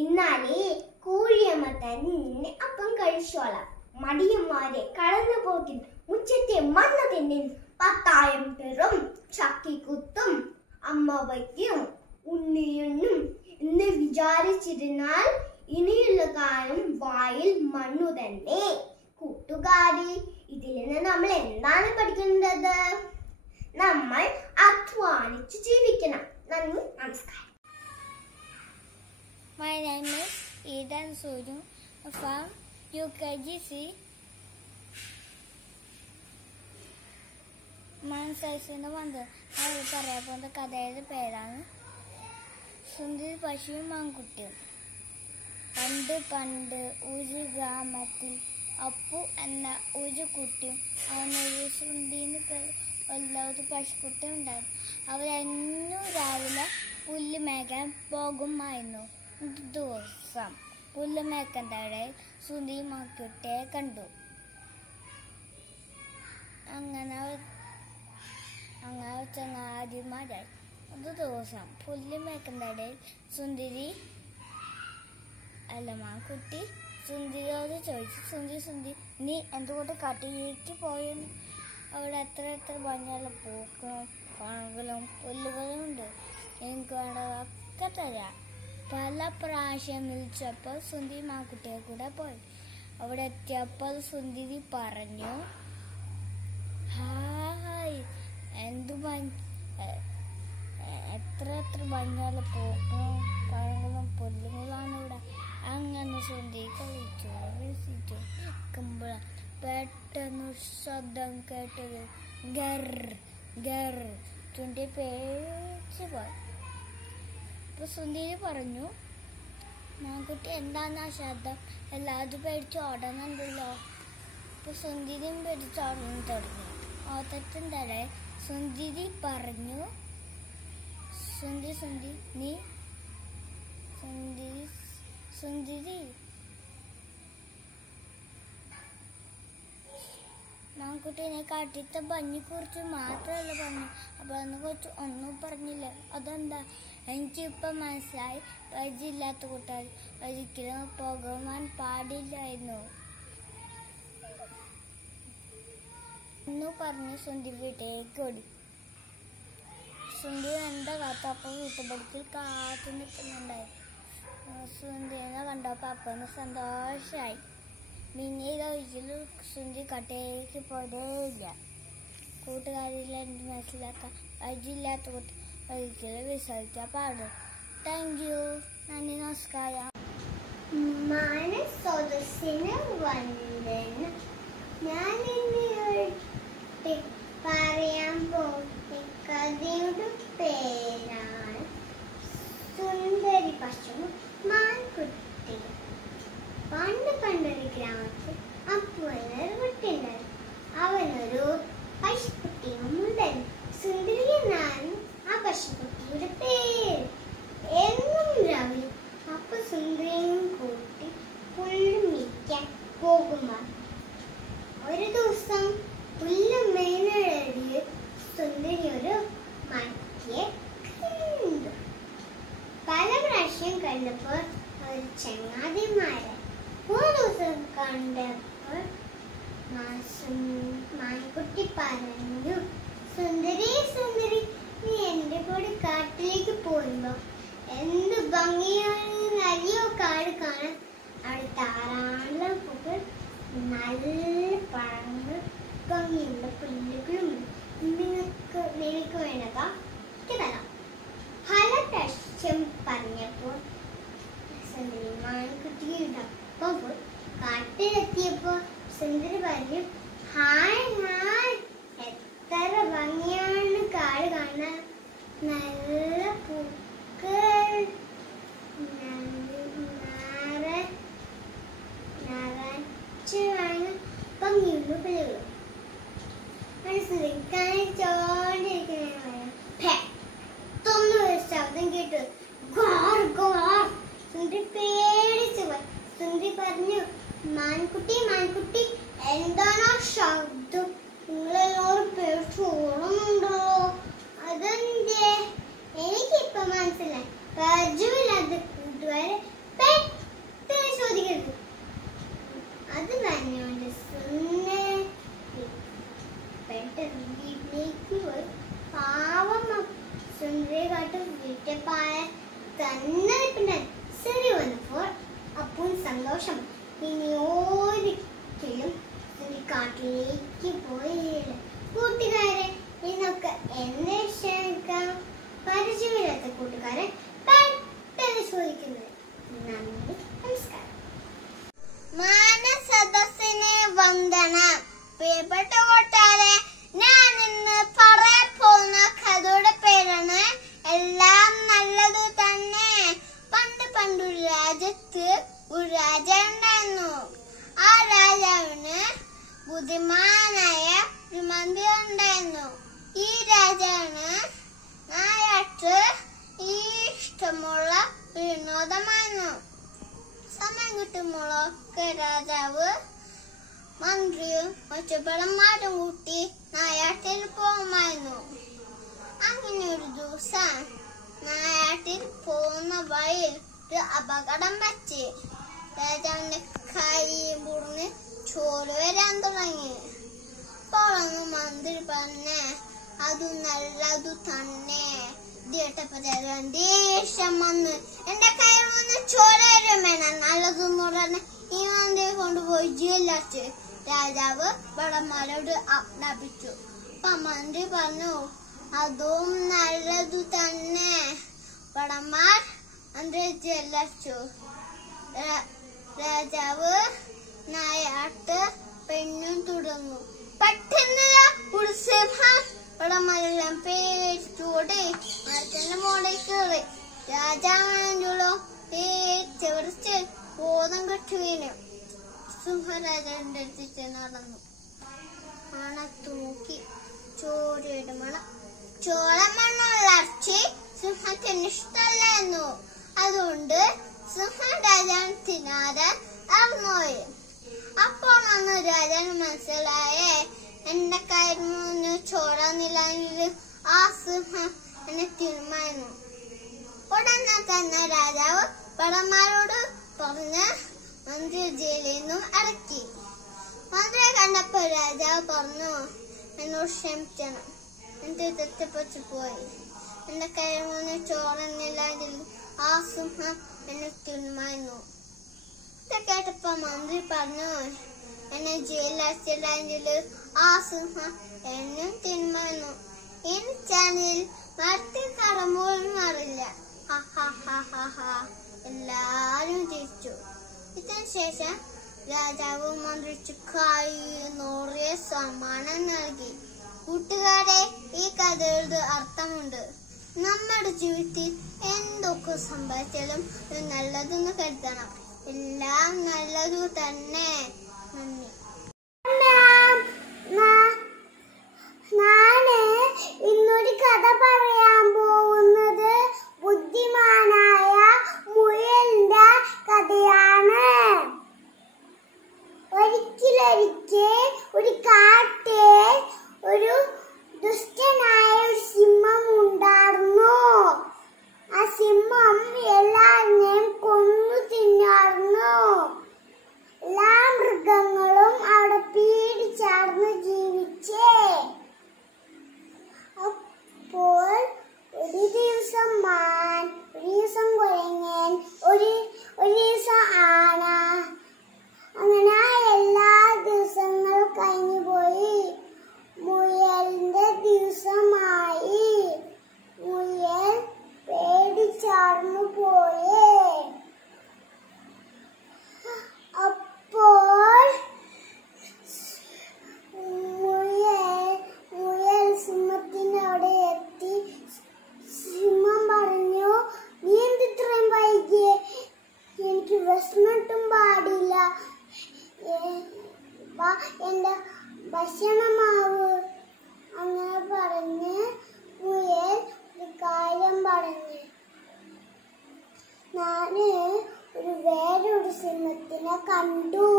ഇന്നാലേ കോഴിയമ്മ തന്നെ അപ്പം കഴിച്ചോളാം. മടിയന്മാരെ കടന്നു പോകിൽ മുറ്റത്തെ മണ്ണ് തിന്നിൽ 10,000 പേരും ചക്കിക്കുത്തും അമ്മ വയ്ക്കും ഉണ്ണിയുണ്ണും എന്ന് വിചാരിച്ചിരുന്നാൽ ഇനിയുള്ള കാലം വായിൽ മണ്ണു തന്നെ. കൂട്ടുകാരി, ഇതിൽ നിന്ന് നമ്മൾ എന്താണ് പഠിക്കുന്നത്? നമ്മൾ അധ്വാനിച്ച് ജീവിക്കണം. നന്ദി, നമസ്കാരം. My name is Eden Suju from UKGC. മനസ്സൈസിന് വന്ന് അവർ പറയാൻ പോകുന്ന കഥയുടെ പേരാണ് സുന്ദരി പശുവും മാൻകുട്ടിയും. പണ്ട് ഒരു ഗ്രാമത്തിൽ അപ്പു എന്ന ഒരു കുട്ടിയും അവനൊരു സുന്ദരിന് ഒരു പശുക്കുട്ടി ഉണ്ടായിരുന്നു. അവരെന്നും രാവിലെ പുല്ല് മേയ്ക്കാൻ പോകുമായിരുന്നു. ഒരു ദിവസം പുല്ല് മേയ്ക്കൻ്റെ സുന്ദരി മാൻകുട്ടിയെ കണ്ടു. അങ്ങനെ ചങ്ങാതിമാരായി. ഒരു ദിവസം പുല്ല് മേയ്ക്കൻ്റെ സുന്ദരി മാൻകുട്ടി സുന്ദരിയോട് ചോദിച്ചു, സുന്ദരി നീ എന്തുകൊണ്ട് കാട്ടിലേക്ക് പോയെന്ന്? അവിടെ എത്ര ഭംഗിയുള്ള പൂക്കളും പഴങ്ങളും പുല്ലുകളും ഉണ്ട്, എനിക്ക് വേണ്ടതൊക്കെ തരാം. പല പ്രാവശ്യം വിളിച്ചപ്പോൾ സുന്ദരി മാൻകുട്ടിയെ കൂടെ പോയി. അവിടെ എത്തിയപ്പോൾ സുന്ദരി പറഞ്ഞു, ഹായ്, എത്ര ഭംഗിയുള്ള പൂക്കളും പഴങ്ങളും പുല്ലുകളാണ് ഇവിടെ. അങ്ങനെ സുന്ദരി കളിച്ചു നിൽക്കുമ്പോഴാണ് പെട്ടെന്ന് ശബ്ദം കേട്ടത്. ഗർ ഗർ. ചുണ്ടി പേടിച്ച് പോയി. അപ്പൊ സുന്ദരി പറഞ്ഞു, മാൻകുട്ടി എന്താണ് ആ ശബ്ദം? എല്ലാവരും പേടിച്ച് ഓടണുണ്ടല്ലോ. അപ്പൊ സുന്ദരിയും പേടിച്ച് ഓടാൻ തുടങ്ങി. ഓട്ടത്തിൻ്റെ സുന്ദരി പറഞ്ഞു, സുന്ദരി മാൻകുട്ടീനെ കാട്ടിത്തെ ഭംഗിയെക്കുറിച്ച് മാത്രമല്ല പറഞ്ഞു, അപ്പൊ അതിനെക്കുറിച്ച് ഒന്നും പറഞ്ഞില്ല. അതെന്താ? എനിക്കിപ്പം മനസ്സിലായി, വയസ്സില്ലാത്ത കൂട്ടുകാർ ഒരിക്കലും പോകാൻ പാടില്ലായിരുന്നു എന്ന് പറഞ്ഞ് സുന്ദരി വീട്ടിലേക്ക് ഓടി. സുന്ദരി എന്താ കാത്ത? അപ്പം വീട്ടുപടിക്കൽ കാത്തു നിൽക്കുന്നുണ്ടായി. സുന്ദരിനെ കണ്ടപ്പോൾ അപ്പന് സന്തോഷമായി. പിന്നീട് ഒരിക്കലും സുന്ദരി കട്ടയിലേക്ക് പോയതേയില്ല. കൂട്ടുകാരിൽ എന്ത് മനസ്സിലാക്കാൻ വയസ്സില്ലാത്ത കുട്ടി ഒരിക്കലും വിശ്വസിക്കാൻ പാടും. Thank you. നന്ദി, നമസ്കാരം. മനസ്സൊരസിന് വന്ദനം. ഞാൻ പറയാൻ പോകുന്ന കഥയുടെ പേരാണ് സുന്ദരി പശുവും മാൻകുട്ടിയും. പണ്ടൊരു ഗ്രാമത്തിൽ അപ്പു എന്നൊരു കുട്ടിയുണ്ടായിരുന്നു. അവനൊരു പശുക്കുട്ടിയും ഉണ്ടായിരുന്നു. സുന്ദരി എന്നാണ് ആ പശുക്കുട്ടിയുടെ പേര്. എന്നും രാവിലെ അപ്പു സുന്ദരിയും കൂട്ടി പുല്ല് മേയ്ക്കാൻ പോകുമ്പോൾ ഒരു ദിവസം പുല്ല് മേനടിയിൽ സുന്ദരി ഒരു മറ്റിയെ കണ്ടു. പല പ്രാവശ്യം കണ്ടപ്പോൾ ഒരു ചങ്ങാതിമാരെ ഒരു ദിവസം കണ്ടപ്പോൾ മാൻകുട്ടി പറഞ്ഞു, സുന്ദരി സുന്ദരി, നീ എന്റെ കൂടെ കാട്ടിലേക്ക് പോരുമ്പോ എന്ത് ഭംഗിയാണ് അറിയോ കാട് കാണാൻ. അവിടെ ധാരാളം പൂക്കൾ, നല്ല പഴങ്ങൾ, ഭംഗിയുള്ള പുല്ലുകളും നിനക്ക് വേണ്ടതാ തരാം. പല പ്രാവശ്യം പറഞ്ഞപ്പോൾ സുന്ദരി മാൻകുട്ടിയുടെ ഒപ്പം പോയി. കാട്ടിലെത്തിയപ്പോ സുന്ദരി പറഞ്ഞു, ഹായ് ഹായ്, എത്ര ഭംഗിയാണ് കാട് കാണാൻ. നല്ല പൂക്കൾ, നിറച്ച് ഭംഗിയുള്ള പുല്ലുകളും. പെട്ടെന്നൊരു ശബ്ദം കേട്ടു, സുന്ദരി പേടിച്ചു പോയി. സുന്ദരി പറഞ്ഞു, മാൻകുട്ടി മാൻകുട്ടി, എന്താണോ ശബ്ദം? നിങ്ങളെല്ലാവരും പേടിച്ചു ഓടുന്നുണ്ടോ? അതെന്തേ? എനിക്കിപ്പോ മനസ്സിലായി. പരിചയമില്ലാത്ത കൂട്ടുകാരെ പെട്ടെന്ന് ചോദിക്കരുത്. അത് പറഞ്ഞോണ്ട് സുന്ദരി പെട്ടെന്ന് വീട്ടിലേക്ക് പോയി. പാവം സുന്ദരി കാട്ടും വീട്ടപ്പായ തന്നെ ശരി വന്നപ്പോൾ അപ്പോൾ സന്തോഷം. ഇനി ഒരിക്കലും കാട്ടിലേക്ക് പോയില്ല. കൂട്ടുകാരെ, ഇന്നൊക്കെ എന്നെ ക്ഷണിക്കാം. പരിചയമില്ലാത്ത കൂട്ടുകാരെ പെട്ടെന്ന് ചോദിക്കുന്നത്. നന്ദി, നമസ്കാരം. മാനസദസ്സിനെ വന്ദനം. പ്രിയപ്പെട്ട കൂട്ടുകാരെ, ഞാൻ ഇന്ന് പറയാൻ പോകുന്ന കഥയുടെ പേരാണ് എല്ലാം നല്ലതു തന്നെ. പണ്ടൊരു രാജ്യത്ത് ഒരു രാജാവുണ്ടായിരുന്നു. ആ രാജാവിന് ബുദ്ധിമാനായ ഒരു മന്ത്രി ഉണ്ടായിരുന്നു. ഈ രാജാവിന് നായാട്ട് ഇഷ്ടമുള്ള വിനോദമായിരുന്നു. സമയം കിട്ടുമ്പോഴൊക്കെ രാജാവ് മന്ത്രിയും ഒച്ചപ്പടന്മാരും കൂട്ടി നായാട്ടിൽ പോകുമായിരുന്നു. അങ്ങനെ ഒരു ദിവസം നായാട്ടിൽ പോകുന്ന വഴിയിൽ ഒരു അപകടം പറ്റി. രാജാവിന്റെ കൈ മുറിഞ്ഞ് ചോര വരാൻ തുടങ്ങി. അപ്പോഴൊന്ന് മന്ത്രി പറഞ്ഞ്, അത് നല്ലതു തന്നെ. ദേഷ്യം വന്ന്, എന്റെ കയ്യിൽ വന്ന് ചോര വേണം നല്ലതെന്ന് പറഞ്ഞ് ഈ മന്ത്രിയെ കൊണ്ടുപോയി ജയിലിലാച്ച്. രാജാവ് ഭടന്മാരോട് ആജ്ഞാപിച്ചു. അപ്പൊ മന്ത്രി പറഞ്ഞു, അതും നല്ലതു തന്നെ. ഭടന്മാർ മന്ത്രിയെ ജയിലിലാച്ചു. രാജാവ് നായാട്ട് പെണ്ണും തുടർന്നു. പെട്ടെന്ന് ഒരു സിംഹം ഭടന്മാരെല്ലാം പേടിച്ചോടി മരത്തിന്റെ മുകളിൽ കയറി. രാജാവാണെങ്കിലോ പേടിച്ച് ബോധം കെട്ടു വീണു. സിംഹരാജാവിന്റെ അടുത്ത് നടന്നു. മണത്തു നോക്കി. ചോരയുടെ മണം. ചോളമണ്ണുള്ള ഇറച്ചി സിംഹത്തിന് ഇഷ്ടമല്ലായിരുന്നു. അതുകൊണ്ട് സിംഹം രാജാവിന് തിന്നാതെ ഇറങ്ങുപോയി. അപ്പോഴാണ് രാജാവിന് മനസ്സിലായേ, എന്റെ കയ്യിൽ നിന്ന് ചോറാന്നില്ലെങ്കിൽ ആ സിംഹം എന്നെ തിന്നുമായിരുന്നു. ഉടനെ തന്നെ രാജാവ് ഭടന്മാരോട് പറഞ്ഞ് മന്ത്രി ജയിലിൽ നിന്നും ഇറക്കി. മന്ത്രിയെ കണ്ടപ്പോ രാജാവ് പറഞ്ഞു, എന്നോട് ക്ഷമിക്കണം, എന്റെ തെറ്റപ്പെട്ടു പോയി. എന്റെ കയ്യിൽ നിന്ന് ചോറന്നില്ലെങ്കിൽ ആ സിംഹം എന്നെ തിന്നുമായിരുന്നു. ഇത് കേട്ടപ്പോ മന്ത്രി പറഞ്ഞു, എന്നെ ജയിലിലാക്കില്ലെങ്കിൽ ആ സിംഹം എന്നും തിന്നുമായിരുന്നു. ഇനി ചാനലിൽ മരത്തിൽ കടമ്പോഴും മാറില്ല. എല്ലാരും തിരിച്ചു. ഇതിനുശേഷം രാജാവ് മന്ത്രിച്ചു കൈ നിറയെ സമ്മാനം നൽകി. കൂട്ടുകാരെ, ഈ കഥയുടെ അർത്ഥമുണ്ട്. നമ്മുടെ ജീവിതത്തിൽ എന്തൊക്കെ സംഭവിച്ചാലും നല്ലതെന്ന് കരുതണം. എല്ലാം നല്ലതു തന്നെ. നന്ദി. ഞാന് ഇന്നൊരു കഥ പറയാൻ പോകുന്നത് ബുദ്ധിമാനായ മുയലിന്റെ കഥയാണ്. ഒരിക്കലൊരിക്കൽ ഒരു കാട്ടിൽ ഒരു ദുഷ്ടനായ ഒരു സിംഹം ഉണ്ടായിരുന്നു. ആ സിംഹം എല്ലാവരെയും കൊന്നു തിന്നായിരുന്നു. എല്ലാ മൃഗങ്ങളും അവിടെ പേടിച്ചു എത്തി. സിംഹം പറഞ്ഞു, നീ എന്തിത്രയും വൈകിയേ? എനിക്ക് വിശന്നിട്ടും പാടില്ല, എന്റെ ഭക്ഷണമാവ്. അങ്ങനെ പറഞ്ഞ് മുയൽ ഒരു കാര്യം പറഞ്ഞു. ഞാന് വേറൊരു സിംഹത്തിനെ കണ്ടു.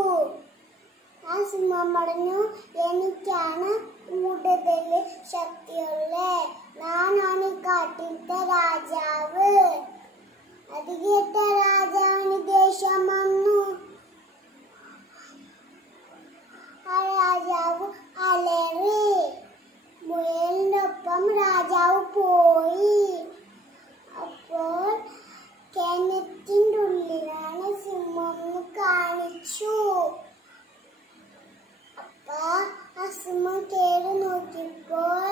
ആ സിംഹം പറഞ്ഞു, എനിക്കാണ് കൂടുതൽ ശക്തിയുള്ളത്, ഞാനാണ് കാട്ടിലത്തെ രാജാവ്. അത് കേട്ട രാജാവിന് ദേഷ്യം വന്നു. ആ രാജാവ് അലറി. മുയലിന്റെ ഒപ്പം രാജാവ് പോയി. അപ്പോൾ കിണറ്റിന്റെ ഉള്ളിലാണ് സിംഹം എന്ന് കാണിച്ചു. അപ്പൊ ആ സിംഹം കേറി നോക്കിയപ്പോൾ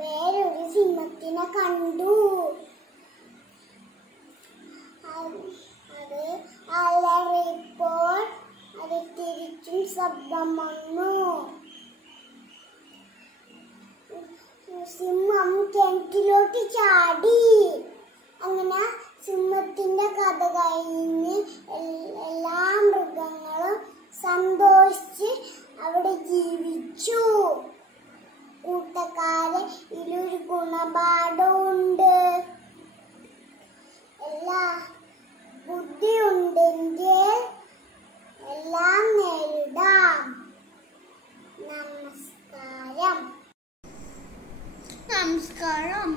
വേറൊരു സിംഹത്തിനെ കണ്ടു. അത് അലറിയപ്പോൾ അത് തിരിച്ചും ശബ്ദം വന്നു. സിംഹം കിണറ്റിലോട്ട് ചാടി. അങ്ങനെ സിംഹത്തിന്റെ കഥ കഴിഞ്ഞ് എല്ലാ മൃഗങ്ങളും സന്തോഷിച്ച് അവിടെ ജീവിച്ചു. കൂട്ടക്കാരെ ഇതിലൊരു ഗുണപാഠമുണ്ട്. എല്ലാ ബുദ്ധിയുണ്ടെങ്കിൽ എല്ലാം നേരിടാം. നമസ്കാരം. നമസ്കാരം.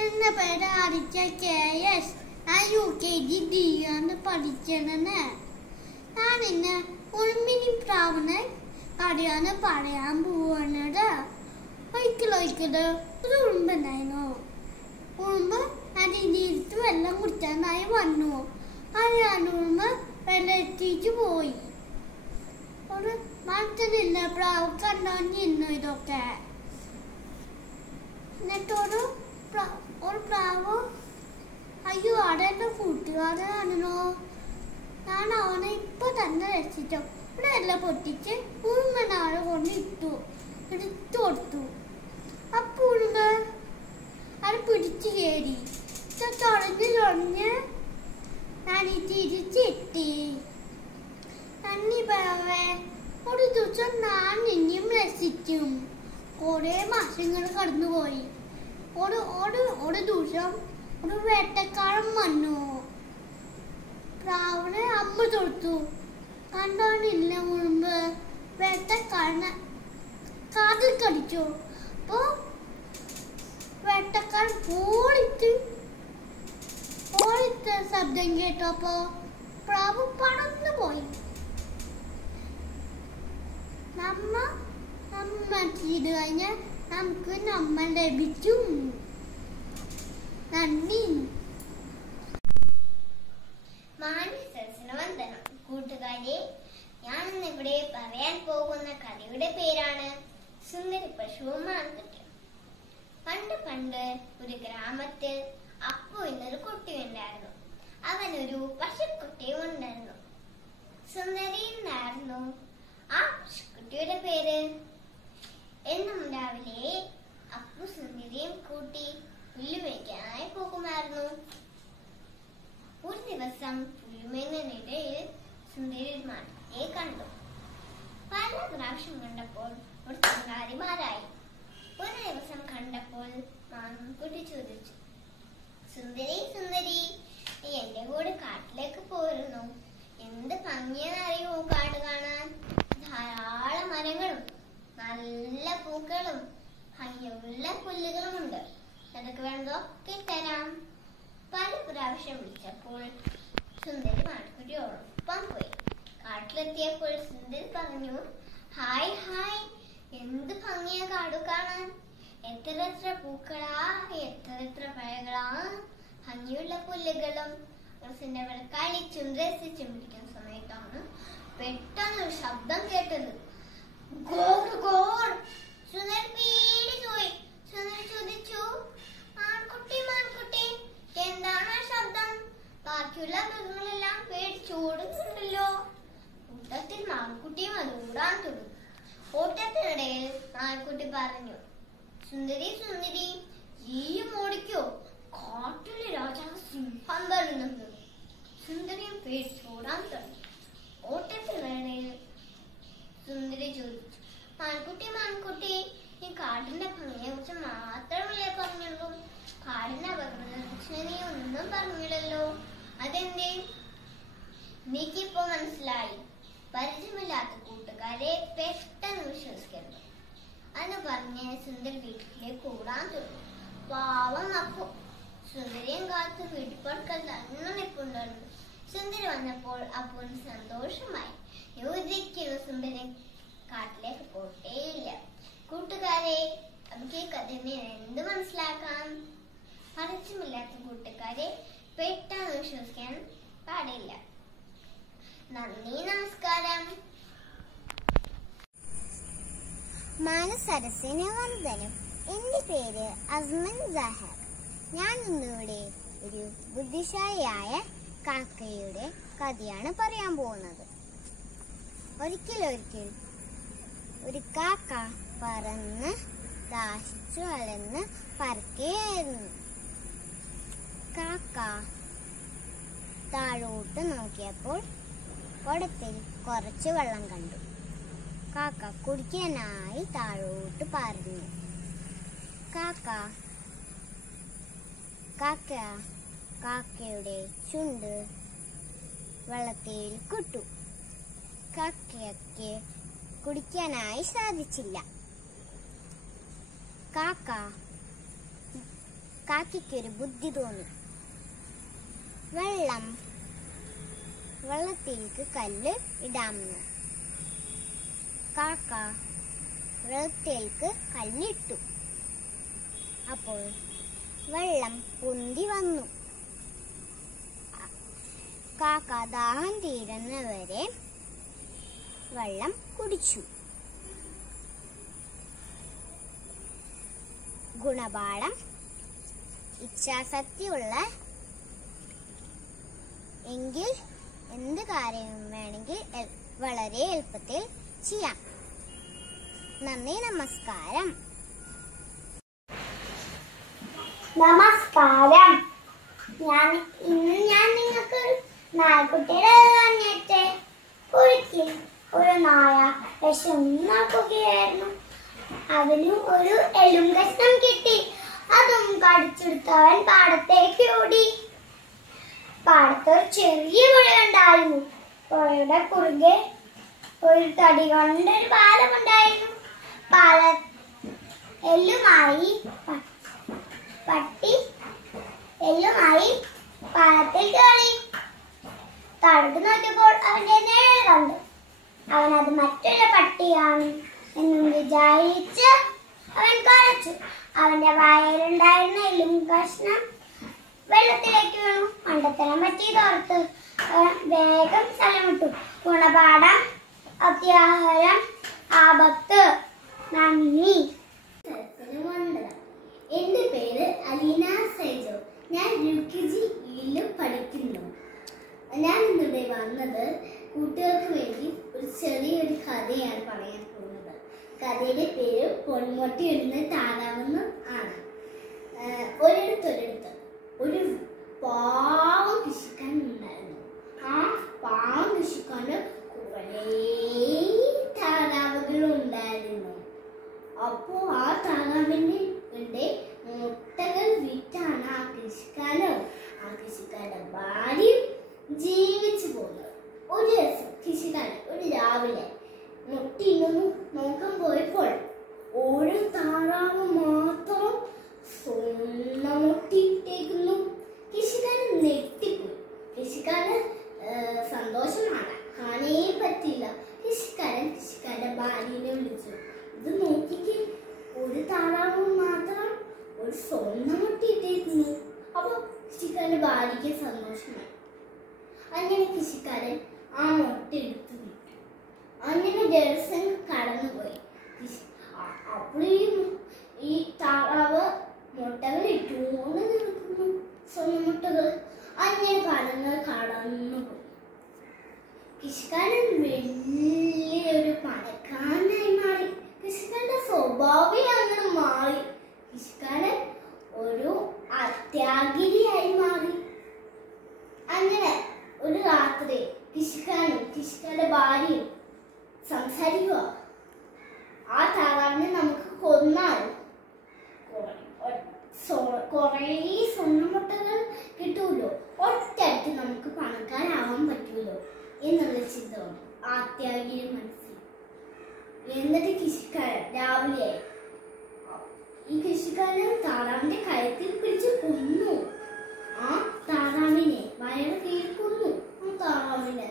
എന്റെ പേര് ആദിത്യ KS. ഞാൻ UKG D ആണ് പഠിച്ചത്. ഞാൻ ഇന്ന് ഒരു മിനി പ്രാവിനെ കഥയാണ് പറയാൻ പോവുന്നത്. ഒരിക്കലൊരിക്കല് ഒരു ഉറുമ്പുണ്ടായിരുന്നു. ഉറുമ്പ് അതിൻ്റെ ഇരുത്ത് വെള്ളം കുടിക്കാനായി വന്നു. ഉറുമ്പ് വെള്ളം എത്തിച്ചു പോയി. ഒരു മരത്തിനില്ല പ്രാവ് കണ്ടു ഇതൊക്കെ. എന്നിട്ടൊരു പ്രാവ്, അയ്യോ അവിടെ എൻ്റെ കൂട്ടുകാരനാണല്ലോ, ഞാൻ അവനെ ഇപ്പൊ തന്നെ രക്ഷിച്ചു. ഇവിടെ എല്ലാം പൊട്ടിച്ച് ഉറുമ്പനാളെ കൊണ്ട് എടുത്തു കൊടുത്തു. അപ്പൊ ഉറുമ്പ് അത് പിടിച്ചു കയറി തുഴഞ്ഞ് ഞാൻ തിരിച്ചെത്തി. നന്ദി പറവേ. ഒരു ദിവസം ഞാൻ നിന്നെയും രക്ഷിക്കും. കുറെ മാസങ്ങൾ കടന്നുപോയി. ഒരു ദിവസം ഒരു വേട്ടക്കാരൻ വന്നു. പ്രാവിനെ അമ്മ തൊടുത്തു. കണ്ടോണില്ല മുൻപ് വേട്ടക്കാരനെ കാതിൽ കടിച്ചു. അപ്പോ വേട്ടക്കാരൻ ഓടിത്ത് ശബ്ദം കേട്ടപ്പോ പ്രാവ് പറന്നു പോയി. നമ്മ ചെയ്ത് കഴിഞ്ഞാൽ നമുക്ക് നമ്മൾ ലഭിച്ചു. നന്ദി. മാന്യസദസ്സിന് വന്ദനം. കൂട്ടുകാരെ, ഞാനിന്ന് ഇവിടെ പറയാൻ പോകുന്ന കഥയുടെ പേരാണ് സുന്ദരി പശുവും മാൻകുട്ടിയും. പണ്ട് ഒരു ഗ്രാമത്തിൽ അപ്പു എന്നൊരു കുട്ടിയുണ്ടായിരുന്നു. അവനൊരു പശുക്കുട്ടിയും ഉണ്ടായിരുന്നു. സുന്ദരി എന്നായിരുന്നു ആ പശുക്കുട്ടിയുടെ പേര്. എന്നും രാവിലെ അപ്പു സുന്ദരിയും കൂട്ടി പുല്ലുമേയ്ക്കാനായി പോകുമായിരുന്നു. ഒരു ദിവസം പുല്ലുമേയുന്നതിനിടയിൽ സുന്ദരി മാൻകുട്ടിയെ കണ്ടു. പല പ്രാവശ്യം കണ്ടപ്പോൾ ഒരു ചങ്ങാതിമാരായി. ഒരു ദിവസം കണ്ടപ്പോൾ മാൻകുട്ടി ചോദിച്ചു, സുന്ദരി സുന്ദരി, നീ എന്റെ കൂടെ കാട്ടിലേക്ക് പോയിരുന്നു. എന്ത് ഭംഗിയെന്നറിയോ കാട് കാണാൻ. ധാരാളം മരങ്ങളും നല്ല പൂക്കളും ഭംഗിയുള്ള പുല്ലുകളുമുണ്ട്. അതൊക്കെ വേണ്ടതൊക്കെ തരാം. പല പ്രാവശ്യം വിളിച്ചപ്പോൾ സുന്ദരി മാൻകുട്ടിയോടൊപ്പം പോയി. കാട്ടിലെത്തിയപ്പോൾ സുന്ദരി പറഞ്ഞു, ഹായ് ഹായ്, എന്ത് ഭംഗിയാ കാട് കാണാൻ. എത്ര പൂക്കളാ, എത്ര പഴകളാ, ഭംഗിയുള്ള പുല്ലുകളും. അവിടെ കളിച്ചും രസിച്ചും പിടിക്കുന്ന സമയത്താണ് പെട്ടെന്നൊരു ശബ്ദം കേട്ടത്. സുന്ദരി പേടിച്ചുപോയി. സുന്ദരി ചോദിച്ചു, മാൻകുട്ടി, എന്താണ് ആ ശബ്ദം? ബാക്കിയുള്ള മൃഗങ്ങളെല്ലാം പേടിച്ചോടുന്നുണ്ടല്ലോ. കൂട്ടത്തിൽ മാൻകുട്ടിയും അത് ഓടാൻ തുടങ്ങി. ഓട്ടത്തിനിടയിൽ മാൻകുട്ടി പറഞ്ഞു, സുന്ദരി സുന്ദരി നീയും ഓടിക്കോ, കാട്ടിലെ രാജാവ് സിംഹം വരുന്നത്. സുന്ദരിയും പേടിച്ചോടാൻ തുടങ്ങി. ഓട്ടത്തിനിടയിൽ സുന്ദരി ചോദിച്ചു, മാൻകുട്ടി മാൻകുട്ടി, നീ കാടിന്റെ ഭംഗിയെ കുറിച്ച് മാത്രമല്ലേ പറഞ്ഞുള്ളൂ, കാടിന്റെ അപകടത്തെ കുറിച്ച് നീ ഒന്നും പറഞ്ഞില്ലല്ലോ, അതെന്തേ? എനിക്കിപ്പോ മനസ്സിലായി, പരിചയമില്ലാത്ത കൂട്ടുകാരെ പെട്ടെന്ന് വിശ്വസിക്കരുത്. അന്ന് പറഞ്ഞ് സുന്ദരി വീട്ടിലേക്ക് ഓടാൻ തുടങ്ങി. പാവം അപ്പു സുന്ദരിയും കാത്ത് വീട്ടുപടുക്കൽ തന്നെ നിൽപ്പുണ്ടായിരുന്നു. സുന്ദരി വന്നപ്പോൾ അപ്പുവിന് സന്തോഷമായി. ഒരിക്കലും സുന്ദരി കാട്ടിലേക്ക് പോട്ടേയില്ല. കൂട്ടുകാരെ, നമുക്ക് ഈ കഥയിൽ എന്ത് മനസ്സിലാക്കാം? പരിചയമില്ലാത്ത കൂട്ടുകാരെ പെട്ടെന്ന് വിശ്വസിക്കാൻ പാടില്ല. നന്ദി, നമസ്കാരം. മാനസരസിന് വന്ദനം. എൻ്റെ പേര് അസ്മൻ സഹർ. ഞാൻ ഇന്നിവിടെ ഒരു ബുദ്ധിശാലിയായ കാക്കയുടെ കഥയാണ് പറയാൻ പോകുന്നത്. ഒരിക്കൽ ഒരു കാക്ക പറന്ന് ദാഹിച്ചു വളർന്ന് പറക്കുകയായിരുന്നു. കാക്ക താഴോട്ട് നോക്കിയപ്പോൾ കുടത്തിൽ കുറച്ച് വെള്ളം കണ്ടു. കാക്ക കുടിക്കാനായി താഴോട്ട് പറഞ്ഞു. കാക്കയുടെ ചുണ്ട് വെള്ളത്തിൽ കുട്ടു. കാക്കയ്ക്ക് കുടിക്കാനായി സാധിച്ചില്ല. കാക്കയ്ക്കൊരു ബുദ്ധി തോന്നി. വെള്ളത്തിലേക്ക് കല്ല് ഇടാമെന്ന്. കാക്ക വെള്ളത്തിലേക്ക് കല്ലിട്ടു. അപ്പോൾ വെള്ളം പൊന്തി വന്നു. കാക്ക ദാഹം തീരുന്നവരെ വെള്ളം കുടിച്ചു. ഗുണപാഠം: ഇച്ഛാശക്തിയുള്ള എങ്കിൽ എന്ത് കാര്യവും വേണമെങ്കിൽ വളരെ എളുപ്പത്തിൽ ചെയ്യാം. നന്ദി, നമസ്കാരം. നമസ്കാരം. ഇന്ന് ഞാൻ നിങ്ങൾക്ക് നായ്ക്കുട്ടിയുടെ പറഞ്ഞിട്ട് ഒരിക്കൽ ഒരു നായ വിശന്നാക്കുകയായിരുന്നു. അവന് ഒരു എലും കഷ്ണം കിട്ടി. അതും കടിച്ചെടുത്തവൻ പാടത്തേക്ക് ഓടി. പാടത്ത് ഒരു ചെറിയ പുഴ ഉണ്ടായിരുന്നു. പുഴയുടെ കുറുകെ ഒരു തടി കൊണ്ടൊരു പാലമുണ്ടായിരുന്നു. എല്ലുമായി പാലത്തിൽ കയറി. താഴോട്ട് നോക്കിയപ്പോൾ അവന്റെ നേരെ കണ്ടു. അവനത് മറ്റൊരു പട്ടിയാണ് എന്നും വിചാരിച്ച് അവൻ കരച്ചു. അവന്റെ വായയിലുണ്ടായിരുന്ന എല്ലും കഷ്ണം വെള്ളത്തിലേക്ക് വീണു. മണ്ടത്തരം പറ്റിയതോർത്ത് വേഗം സ്ഥലം വിട്ടു. ഗുണപാഠം: അത്യാഹാരം ആപത്ത്. നന്ദി. എന്റെ പേര് അലീന സൈജോ. ഞാൻ UKG പഠിക്കുന്നു. ഞാൻ ഇന്നിവിടെ വന്നത് കൂട്ടുകാർക്ക് വേണ്ടി ഒരു ചെറിയൊരു കഥയാണ് പറയാൻ പോകുന്നത്. കഥയുടെ പേര് പൊന്മുട്ടി എന്ന താറാവെന്ന് ആണ്. ഒരിടത്ത് ഒരു പാവം കൃഷിക്കാരൻ ഉണ്ടായിരുന്നു. ആ പാവം കൃഷിക്കാരന് കുറേ താറാവുകൾ ഉണ്ടായിരുന്നു. അപ്പോ ആ താറാവിന്റെ മുട്ടകൾ വിറ്റാണ് ആ കൃഷിക്കാരന്റെ ഭാര്യ ജീവിച്ചു പോകുന്നത്. ഒരു ദിവസം കൃഷിക്കാരൻ ഒരു രാവിലെ മുട്ടിന്നു നോക്കാൻ പോയപ്പോൾ ഒരു താറാവ് മാത്രം സ്വന്തം മുട്ടിയിട്ടേക്കുന്നു. കൃഷിക്കാരൻ നെട്ടിപ്പോയി. കൃഷിക്കാരൻ സന്തോഷമാണ്, കാണേ പറ്റില്ല. കൃഷിക്കാരന്റെ ഭാര്യനെ വിളിച്ചു. ഇത് നോക്കിക്ക്, ഒരു താറാവ് മാത്രം ഒരു സ്വന്തം മുട്ടിയിട്ടേക്കുന്നു. അപ്പൊ കൃഷിക്കാരന്റെ ഭാര്യയ്ക്ക് സന്തോഷമായി. അങ്ങനെ കൃഷിക്കാരൻ ആ മുട്ട എടുത്തു വിട്ടു. അങ്ങനെ ദിവസം കടന്നുപോയി. അപ്പോഴും ഈ താറാവ് മുട്ടകൾ ഇട്ടുകൊണ്ട് നിൽക്കുന്നു, സ്വന്തം മുട്ടകൾ. അങ്ങനെ കടന്നുപോയി. കൃഷിക്കാരൻ വലിയൊരു പണക്കാരനായി മാറി. കൃഷിക്കാരന്റെ സ്വഭാവം അങ്ങനെ മാറി. കുറേ സ്വർണ്ണമുട്ടകൾ കിട്ടുമല്ലോ, ഒറ്റയ്ക്ക് നമുക്ക് പണക്കാരാവാൻ പറ്റുമല്ലോ എന്നുള്ള ചിന്ത വന്നു ആത്യാഗിയുടെ മനസ്സിൽ. എന്നിട്ട് കൃഷിക്കാരൻ രാവിലെ ഈ കൃഷിക്കാരൻ താറാവിന്റെ കയത്തിൽ പിടിച്ച് കൊന്നു. ആ താറാവിനെ വയറ് കീഴ്ക്കൊന്നു. ആ താറാവിനെ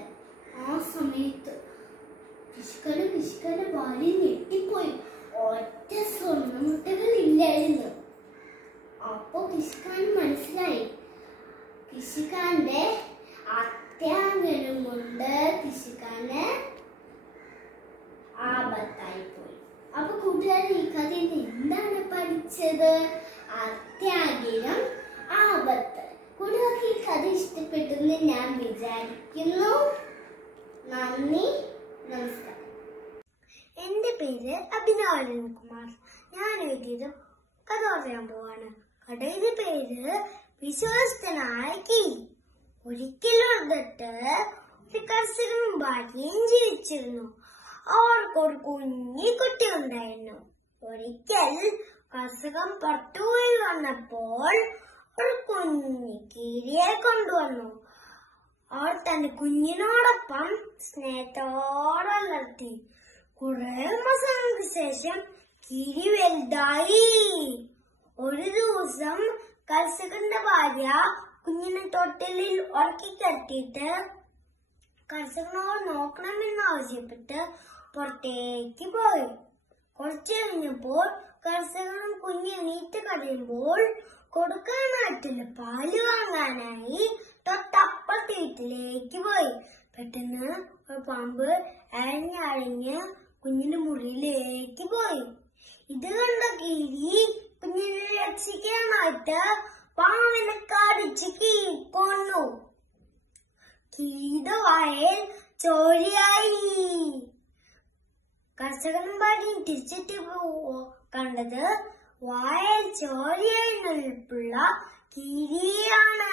ആ സമയത്ത് കൃഷിക്കാരന്റെ ഭാര്യ ഞെട്ടിപ്പോയി. ഒറ്റ സ്വർണ്ണമുട്ടകൾ ഇല്ലായിരുന്നു. അപ്പൊ കൃഷിക്കാരൻ മനസ്സിലായി കൃഷിക്കാരന്റെ അത്യാഗ്രഹം കൊണ്ട് കൃഷിക്കാരന് ആപത്തായി പോയി. അപ്പൊ കൂട്ടുകാരൻ ഈ കഥയിൽ എന്താണ് പഠിച്ചത്? അത്യാഗ്രഹം, ആപത്ത്. കൂട്ടുകാർക്ക് ഈ കഥ ഇഷ്ടപ്പെട്ടെന്ന് ഞാൻ വിചാരിക്കുന്നു. നന്ദി, നമസ്കാരം. എന്റെ പേര് അഭിനവ് കുമാർ. ഞാൻ എഴുതിയത് കഥ പറയാൻ പോവാണ്. കഥയുടെ പേര് വിശ്വസ്തനായ കിളി. ഒരിക്കലൊരിടത്ത് ഒരു കർഷകനും ഭാര്യയും ജീവിച്ചിരുന്നു. അവർക്കൊരു കുഞ്ഞി കുട്ടി ഉണ്ടായിരുന്നു. ഒരിക്കൽ കർഷകൻ പുറത്തുപോയി വന്നപ്പോൾ ഒരു കുഞ്ഞി കീരിയെ കൊണ്ടുവന്നു. അവർ തന്റെ കുഞ്ഞിനോടൊപ്പം സ്നേഹത്തോടെ വളർത്തി. കുറെ മാസങ്ങൾക്ക് ശേഷം കിരി വലുതായി. ഒരു ദിവസം കർഷകന്റെ ഭാര്യ കുഞ്ഞിനെ തൊട്ടിലിൽ ഉറക്കി കെട്ടിയിട്ട് കർഷകനോട് നോക്കണമെന്ന് ആവശ്യപ്പെട്ട് പുറത്തേക്ക് പോയി. കുറച്ചു കഴിഞ്ഞപ്പോൾ കർഷകൻ കുഞ്ഞ് എണീറ്റ് കരയുമ്പോൾ കൊടുക്കാനായിട്ടില്ല പാല് വാങ്ങാനായി തൊട്ടപ്പുറത്തെ വീട്ടിലേക്ക് പോയി. പെട്ടെന്ന് ഒരു പാമ്പ് അരഞ്ഞ് കുഞ്ഞിന്റെ മുറിയിലേക്ക് പോയി. ഇത് കണ്ട കീരി കുഞ്ഞിനെ രക്ഷിക്കാനായിട്ട് പാമ്പിനെ കടിച്ച് കൊന്നു. കീരിയുടെ വായിൽ ചോരയായി. കർഷകനും ഭാര്യയും തിരിച്ചെത്തി കണ്ടത് വായിൽ ചോരയായി നിൽപ്പുള്ള കീരിയാണ്.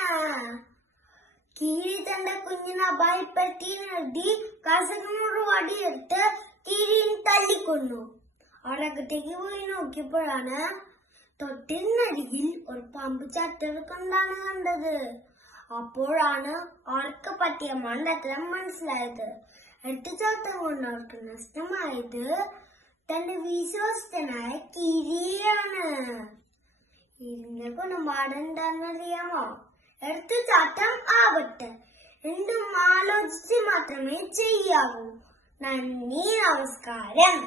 കീരി തന്റെ കുഞ്ഞിനെ അപായപ്പെടുത്തി നിർത്തി കർഷകനോട് വടിയെടുത്ത് കീരിയെ തല്ലിക്കൊന്നു. അവിടത്തേക്ക് പോയി നോക്കിയപ്പോഴാണ് തൊട്ടിനരികിൽ ഒരു പാമ്പ് ചത്തെടുക്കുന്നതാണ് കണ്ടത്. അപ്പോഴാണ് അവർക്ക് പറ്റിയ മണ്ടത്തരം മനസ്സിലായത്. എടുത്തുചാട്ടം കൊണ്ട് അവർക്ക് നഷ്ടമായത് തന്റെ വിശ്വസ്തനായ കിരിയാണ്. ഇതിന്റെ ഗുണപാഠം എന്താണെന്നറിയാമോ? എടുത്തുചാട്ടം ആവട്ടെ, എന്തും ആലോചിച്ച് മാത്രമേ ചെയ്യാവൂ. നന്ദി, നമസ്കാരം.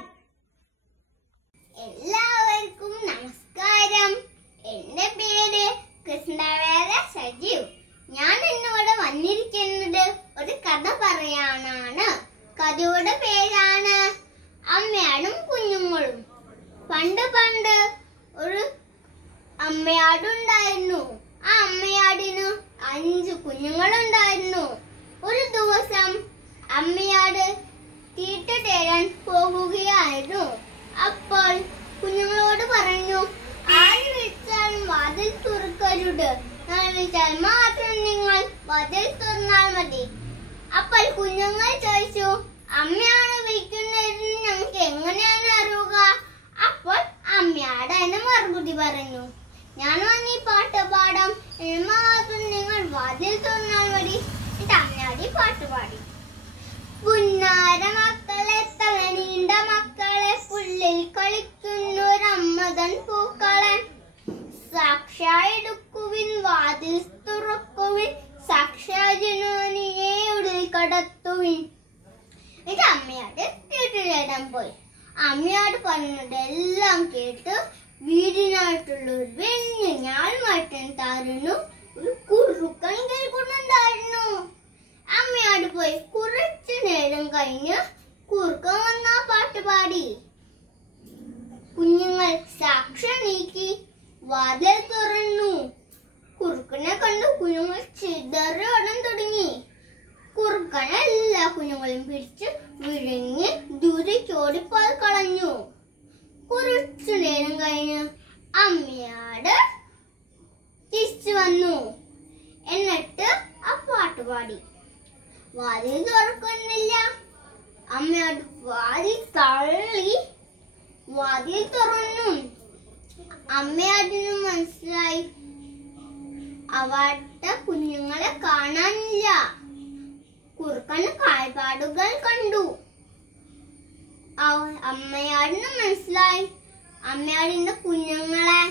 എല്ലാവർക്കും നമസ്കാരം. എന്റെ പേര് കൃഷ്ണവേദ സജീവ്. ഞാൻ ഇന്നിവിടെ വന്നിരിക്കുന്നത് ഒരു കഥ പറയാനാണ്. കഥയുടെ പേരാണ് അമ്മയാടും കുഞ്ഞുങ്ങളും. പണ്ട് ഒരു അമ്മയാടുണ്ടായിരുന്നു. ആ അമ്മയാടിന് 5 കുഞ്ഞുങ്ങളുണ്ടായിരുന്നു. ഒരു ദിവസം അമ്മയാട് തീറ്റ തേടാൻ പോകുകയായിരുന്നു. അപ്പോൾ കുഞ്ഞുങ്ങളോട് പറഞ്ഞു, ആര് വിളിച്ചാലും വാതിൽ തുറക്കരുത്. ഞാൻ വിളിച്ചാൽ മാത്രം നിങ്ങൾ വാതിൽ തുറന്നാൽ മതി. അപ്പോൾ കുഞ്ഞുങ്ങൾ ചോദിച്ചു, അമ്മയാണ് വിളിക്കുന്നതെന്ന് ഞങ്ങൾക്ക് എങ്ങനെയാണ് അറിയുക? അപ്പോൾ അമ്മയാട് അതിന് മറുപടി പറഞ്ഞു, ഞാൻ വന്ന് ഈ പാട്ട് പാടാം, മാത്രം നിങ്ങൾ വാതിൽ തുറന്നാൽ മതി. എന്നിട്ട് അമ്മയാടി പാട്ട് പാടി. പുന്നാര മക്കളെ, തലനീണ്ട മക്കളെ, പുല്ലിൽ കളിക്കുന്നൊരമ്മതൻ പൂക്കളെ, സാക്ഷായെടുക്കുവിൻ വാതിൽ തുറക്കുവിൻ, സാക്ഷാജനനിയെ ഉള്ളിൽ കടത്തുവിൻ. എന്നിട്ട് അമ്മയാട് വീട്ടിലിടാൻ പോയി. അമ്മയാട് പറഞ്ഞതെല്ലാം കേട്ട് വീടിനായിട്ടുള്ള ഒരു വലിയ ഞാൾമാറ്റൻ താരുന്നു ഒരു കുറുക്കൻ കേൾക്കുന്നുണ്ടായിരുന്നു. അമ്മയാട് പോയി കുറച്ചു നേരം കഴിഞ്ഞ് കുറുക്കൻ വന്ന പാട്ട് പാടി. കുഞ്ഞുങ്ങൾ സാക്ഷി നീക്കി വാതിൽ തുറന്നു. കുറുക്കനെ കണ്ട് കുഞ്ഞുങ്ങൾ ചിതറി ഓടാൻ തുടങ്ങി. കുറുക്കനെ എല്ലാ കുഞ്ഞുങ്ങളും പിടിച്ച് വിഴുങ്ങി ദൂരേക്ക് ഓടിപ്പോയി കളഞ്ഞു. കുറച്ചു നേരം കഴിഞ്ഞ് അമ്മയാട് തിരിച്ചു വന്നു. എന്നിട്ട് ആ പാട്ട് പാടി. വാതിൽ തുറക്കുന്നില്ല. അമ്മയാട് വാതിൽ തള്ളി വാതിൽ തുറന്നു. അമ്മയാടിന് മനസ്സിലായി അവരുടെ കുഞ്ഞുങ്ങളെ കാണാനില്ല. കുറുക്കന് കാൽപ്പാടുകൾ കണ്ടു. അമ്മയാടിന് മനസ്സിലായി അമ്മയാടിന്റെ കുഞ്ഞുങ്ങളെ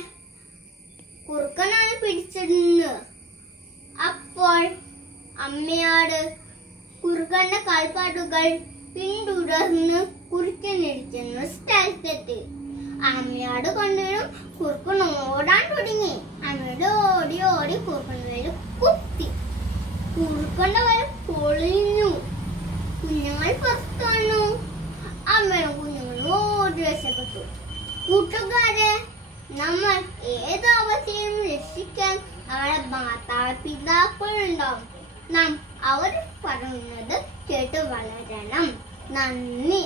കുറുക്കനാണ് പിടിച്ചിരുന്നത്. അപ്പോൾ അമ്മയാട് കുറുക്കന്റെ കാൽപ്പാടുകൾ പിന്തുടർന്ന് കുറുക്കനിരിക്കുന്ന സ്ഥലത്തെത്തി. അമ്മയാട് കണ്ടതും കുറുക്കൻ ഓടാൻ തുടങ്ങി. അമ്മയോട് ഓടി ഓടി കുറുക്കന്റെ വല കുത്തി. കുറുക്കന്റെ വല പൊളിഞ്ഞു. കുഞ്ഞുങ്ങൾ പുറത്തു. അമ്മയും കുഞ്ഞുങ്ങളും ഓടി രക്ഷപ്പെട്ടു. കൂട്ടുകാരെ, നമ്മൾ ഏതാവസ്ഥയും രക്ഷിക്കാൻ അവരുടെ മാതാപിതാക്കളുണ്ടാവും. നാം അവർ പറയുന്നത് കേട്ട് വളരണം. നന്ദി.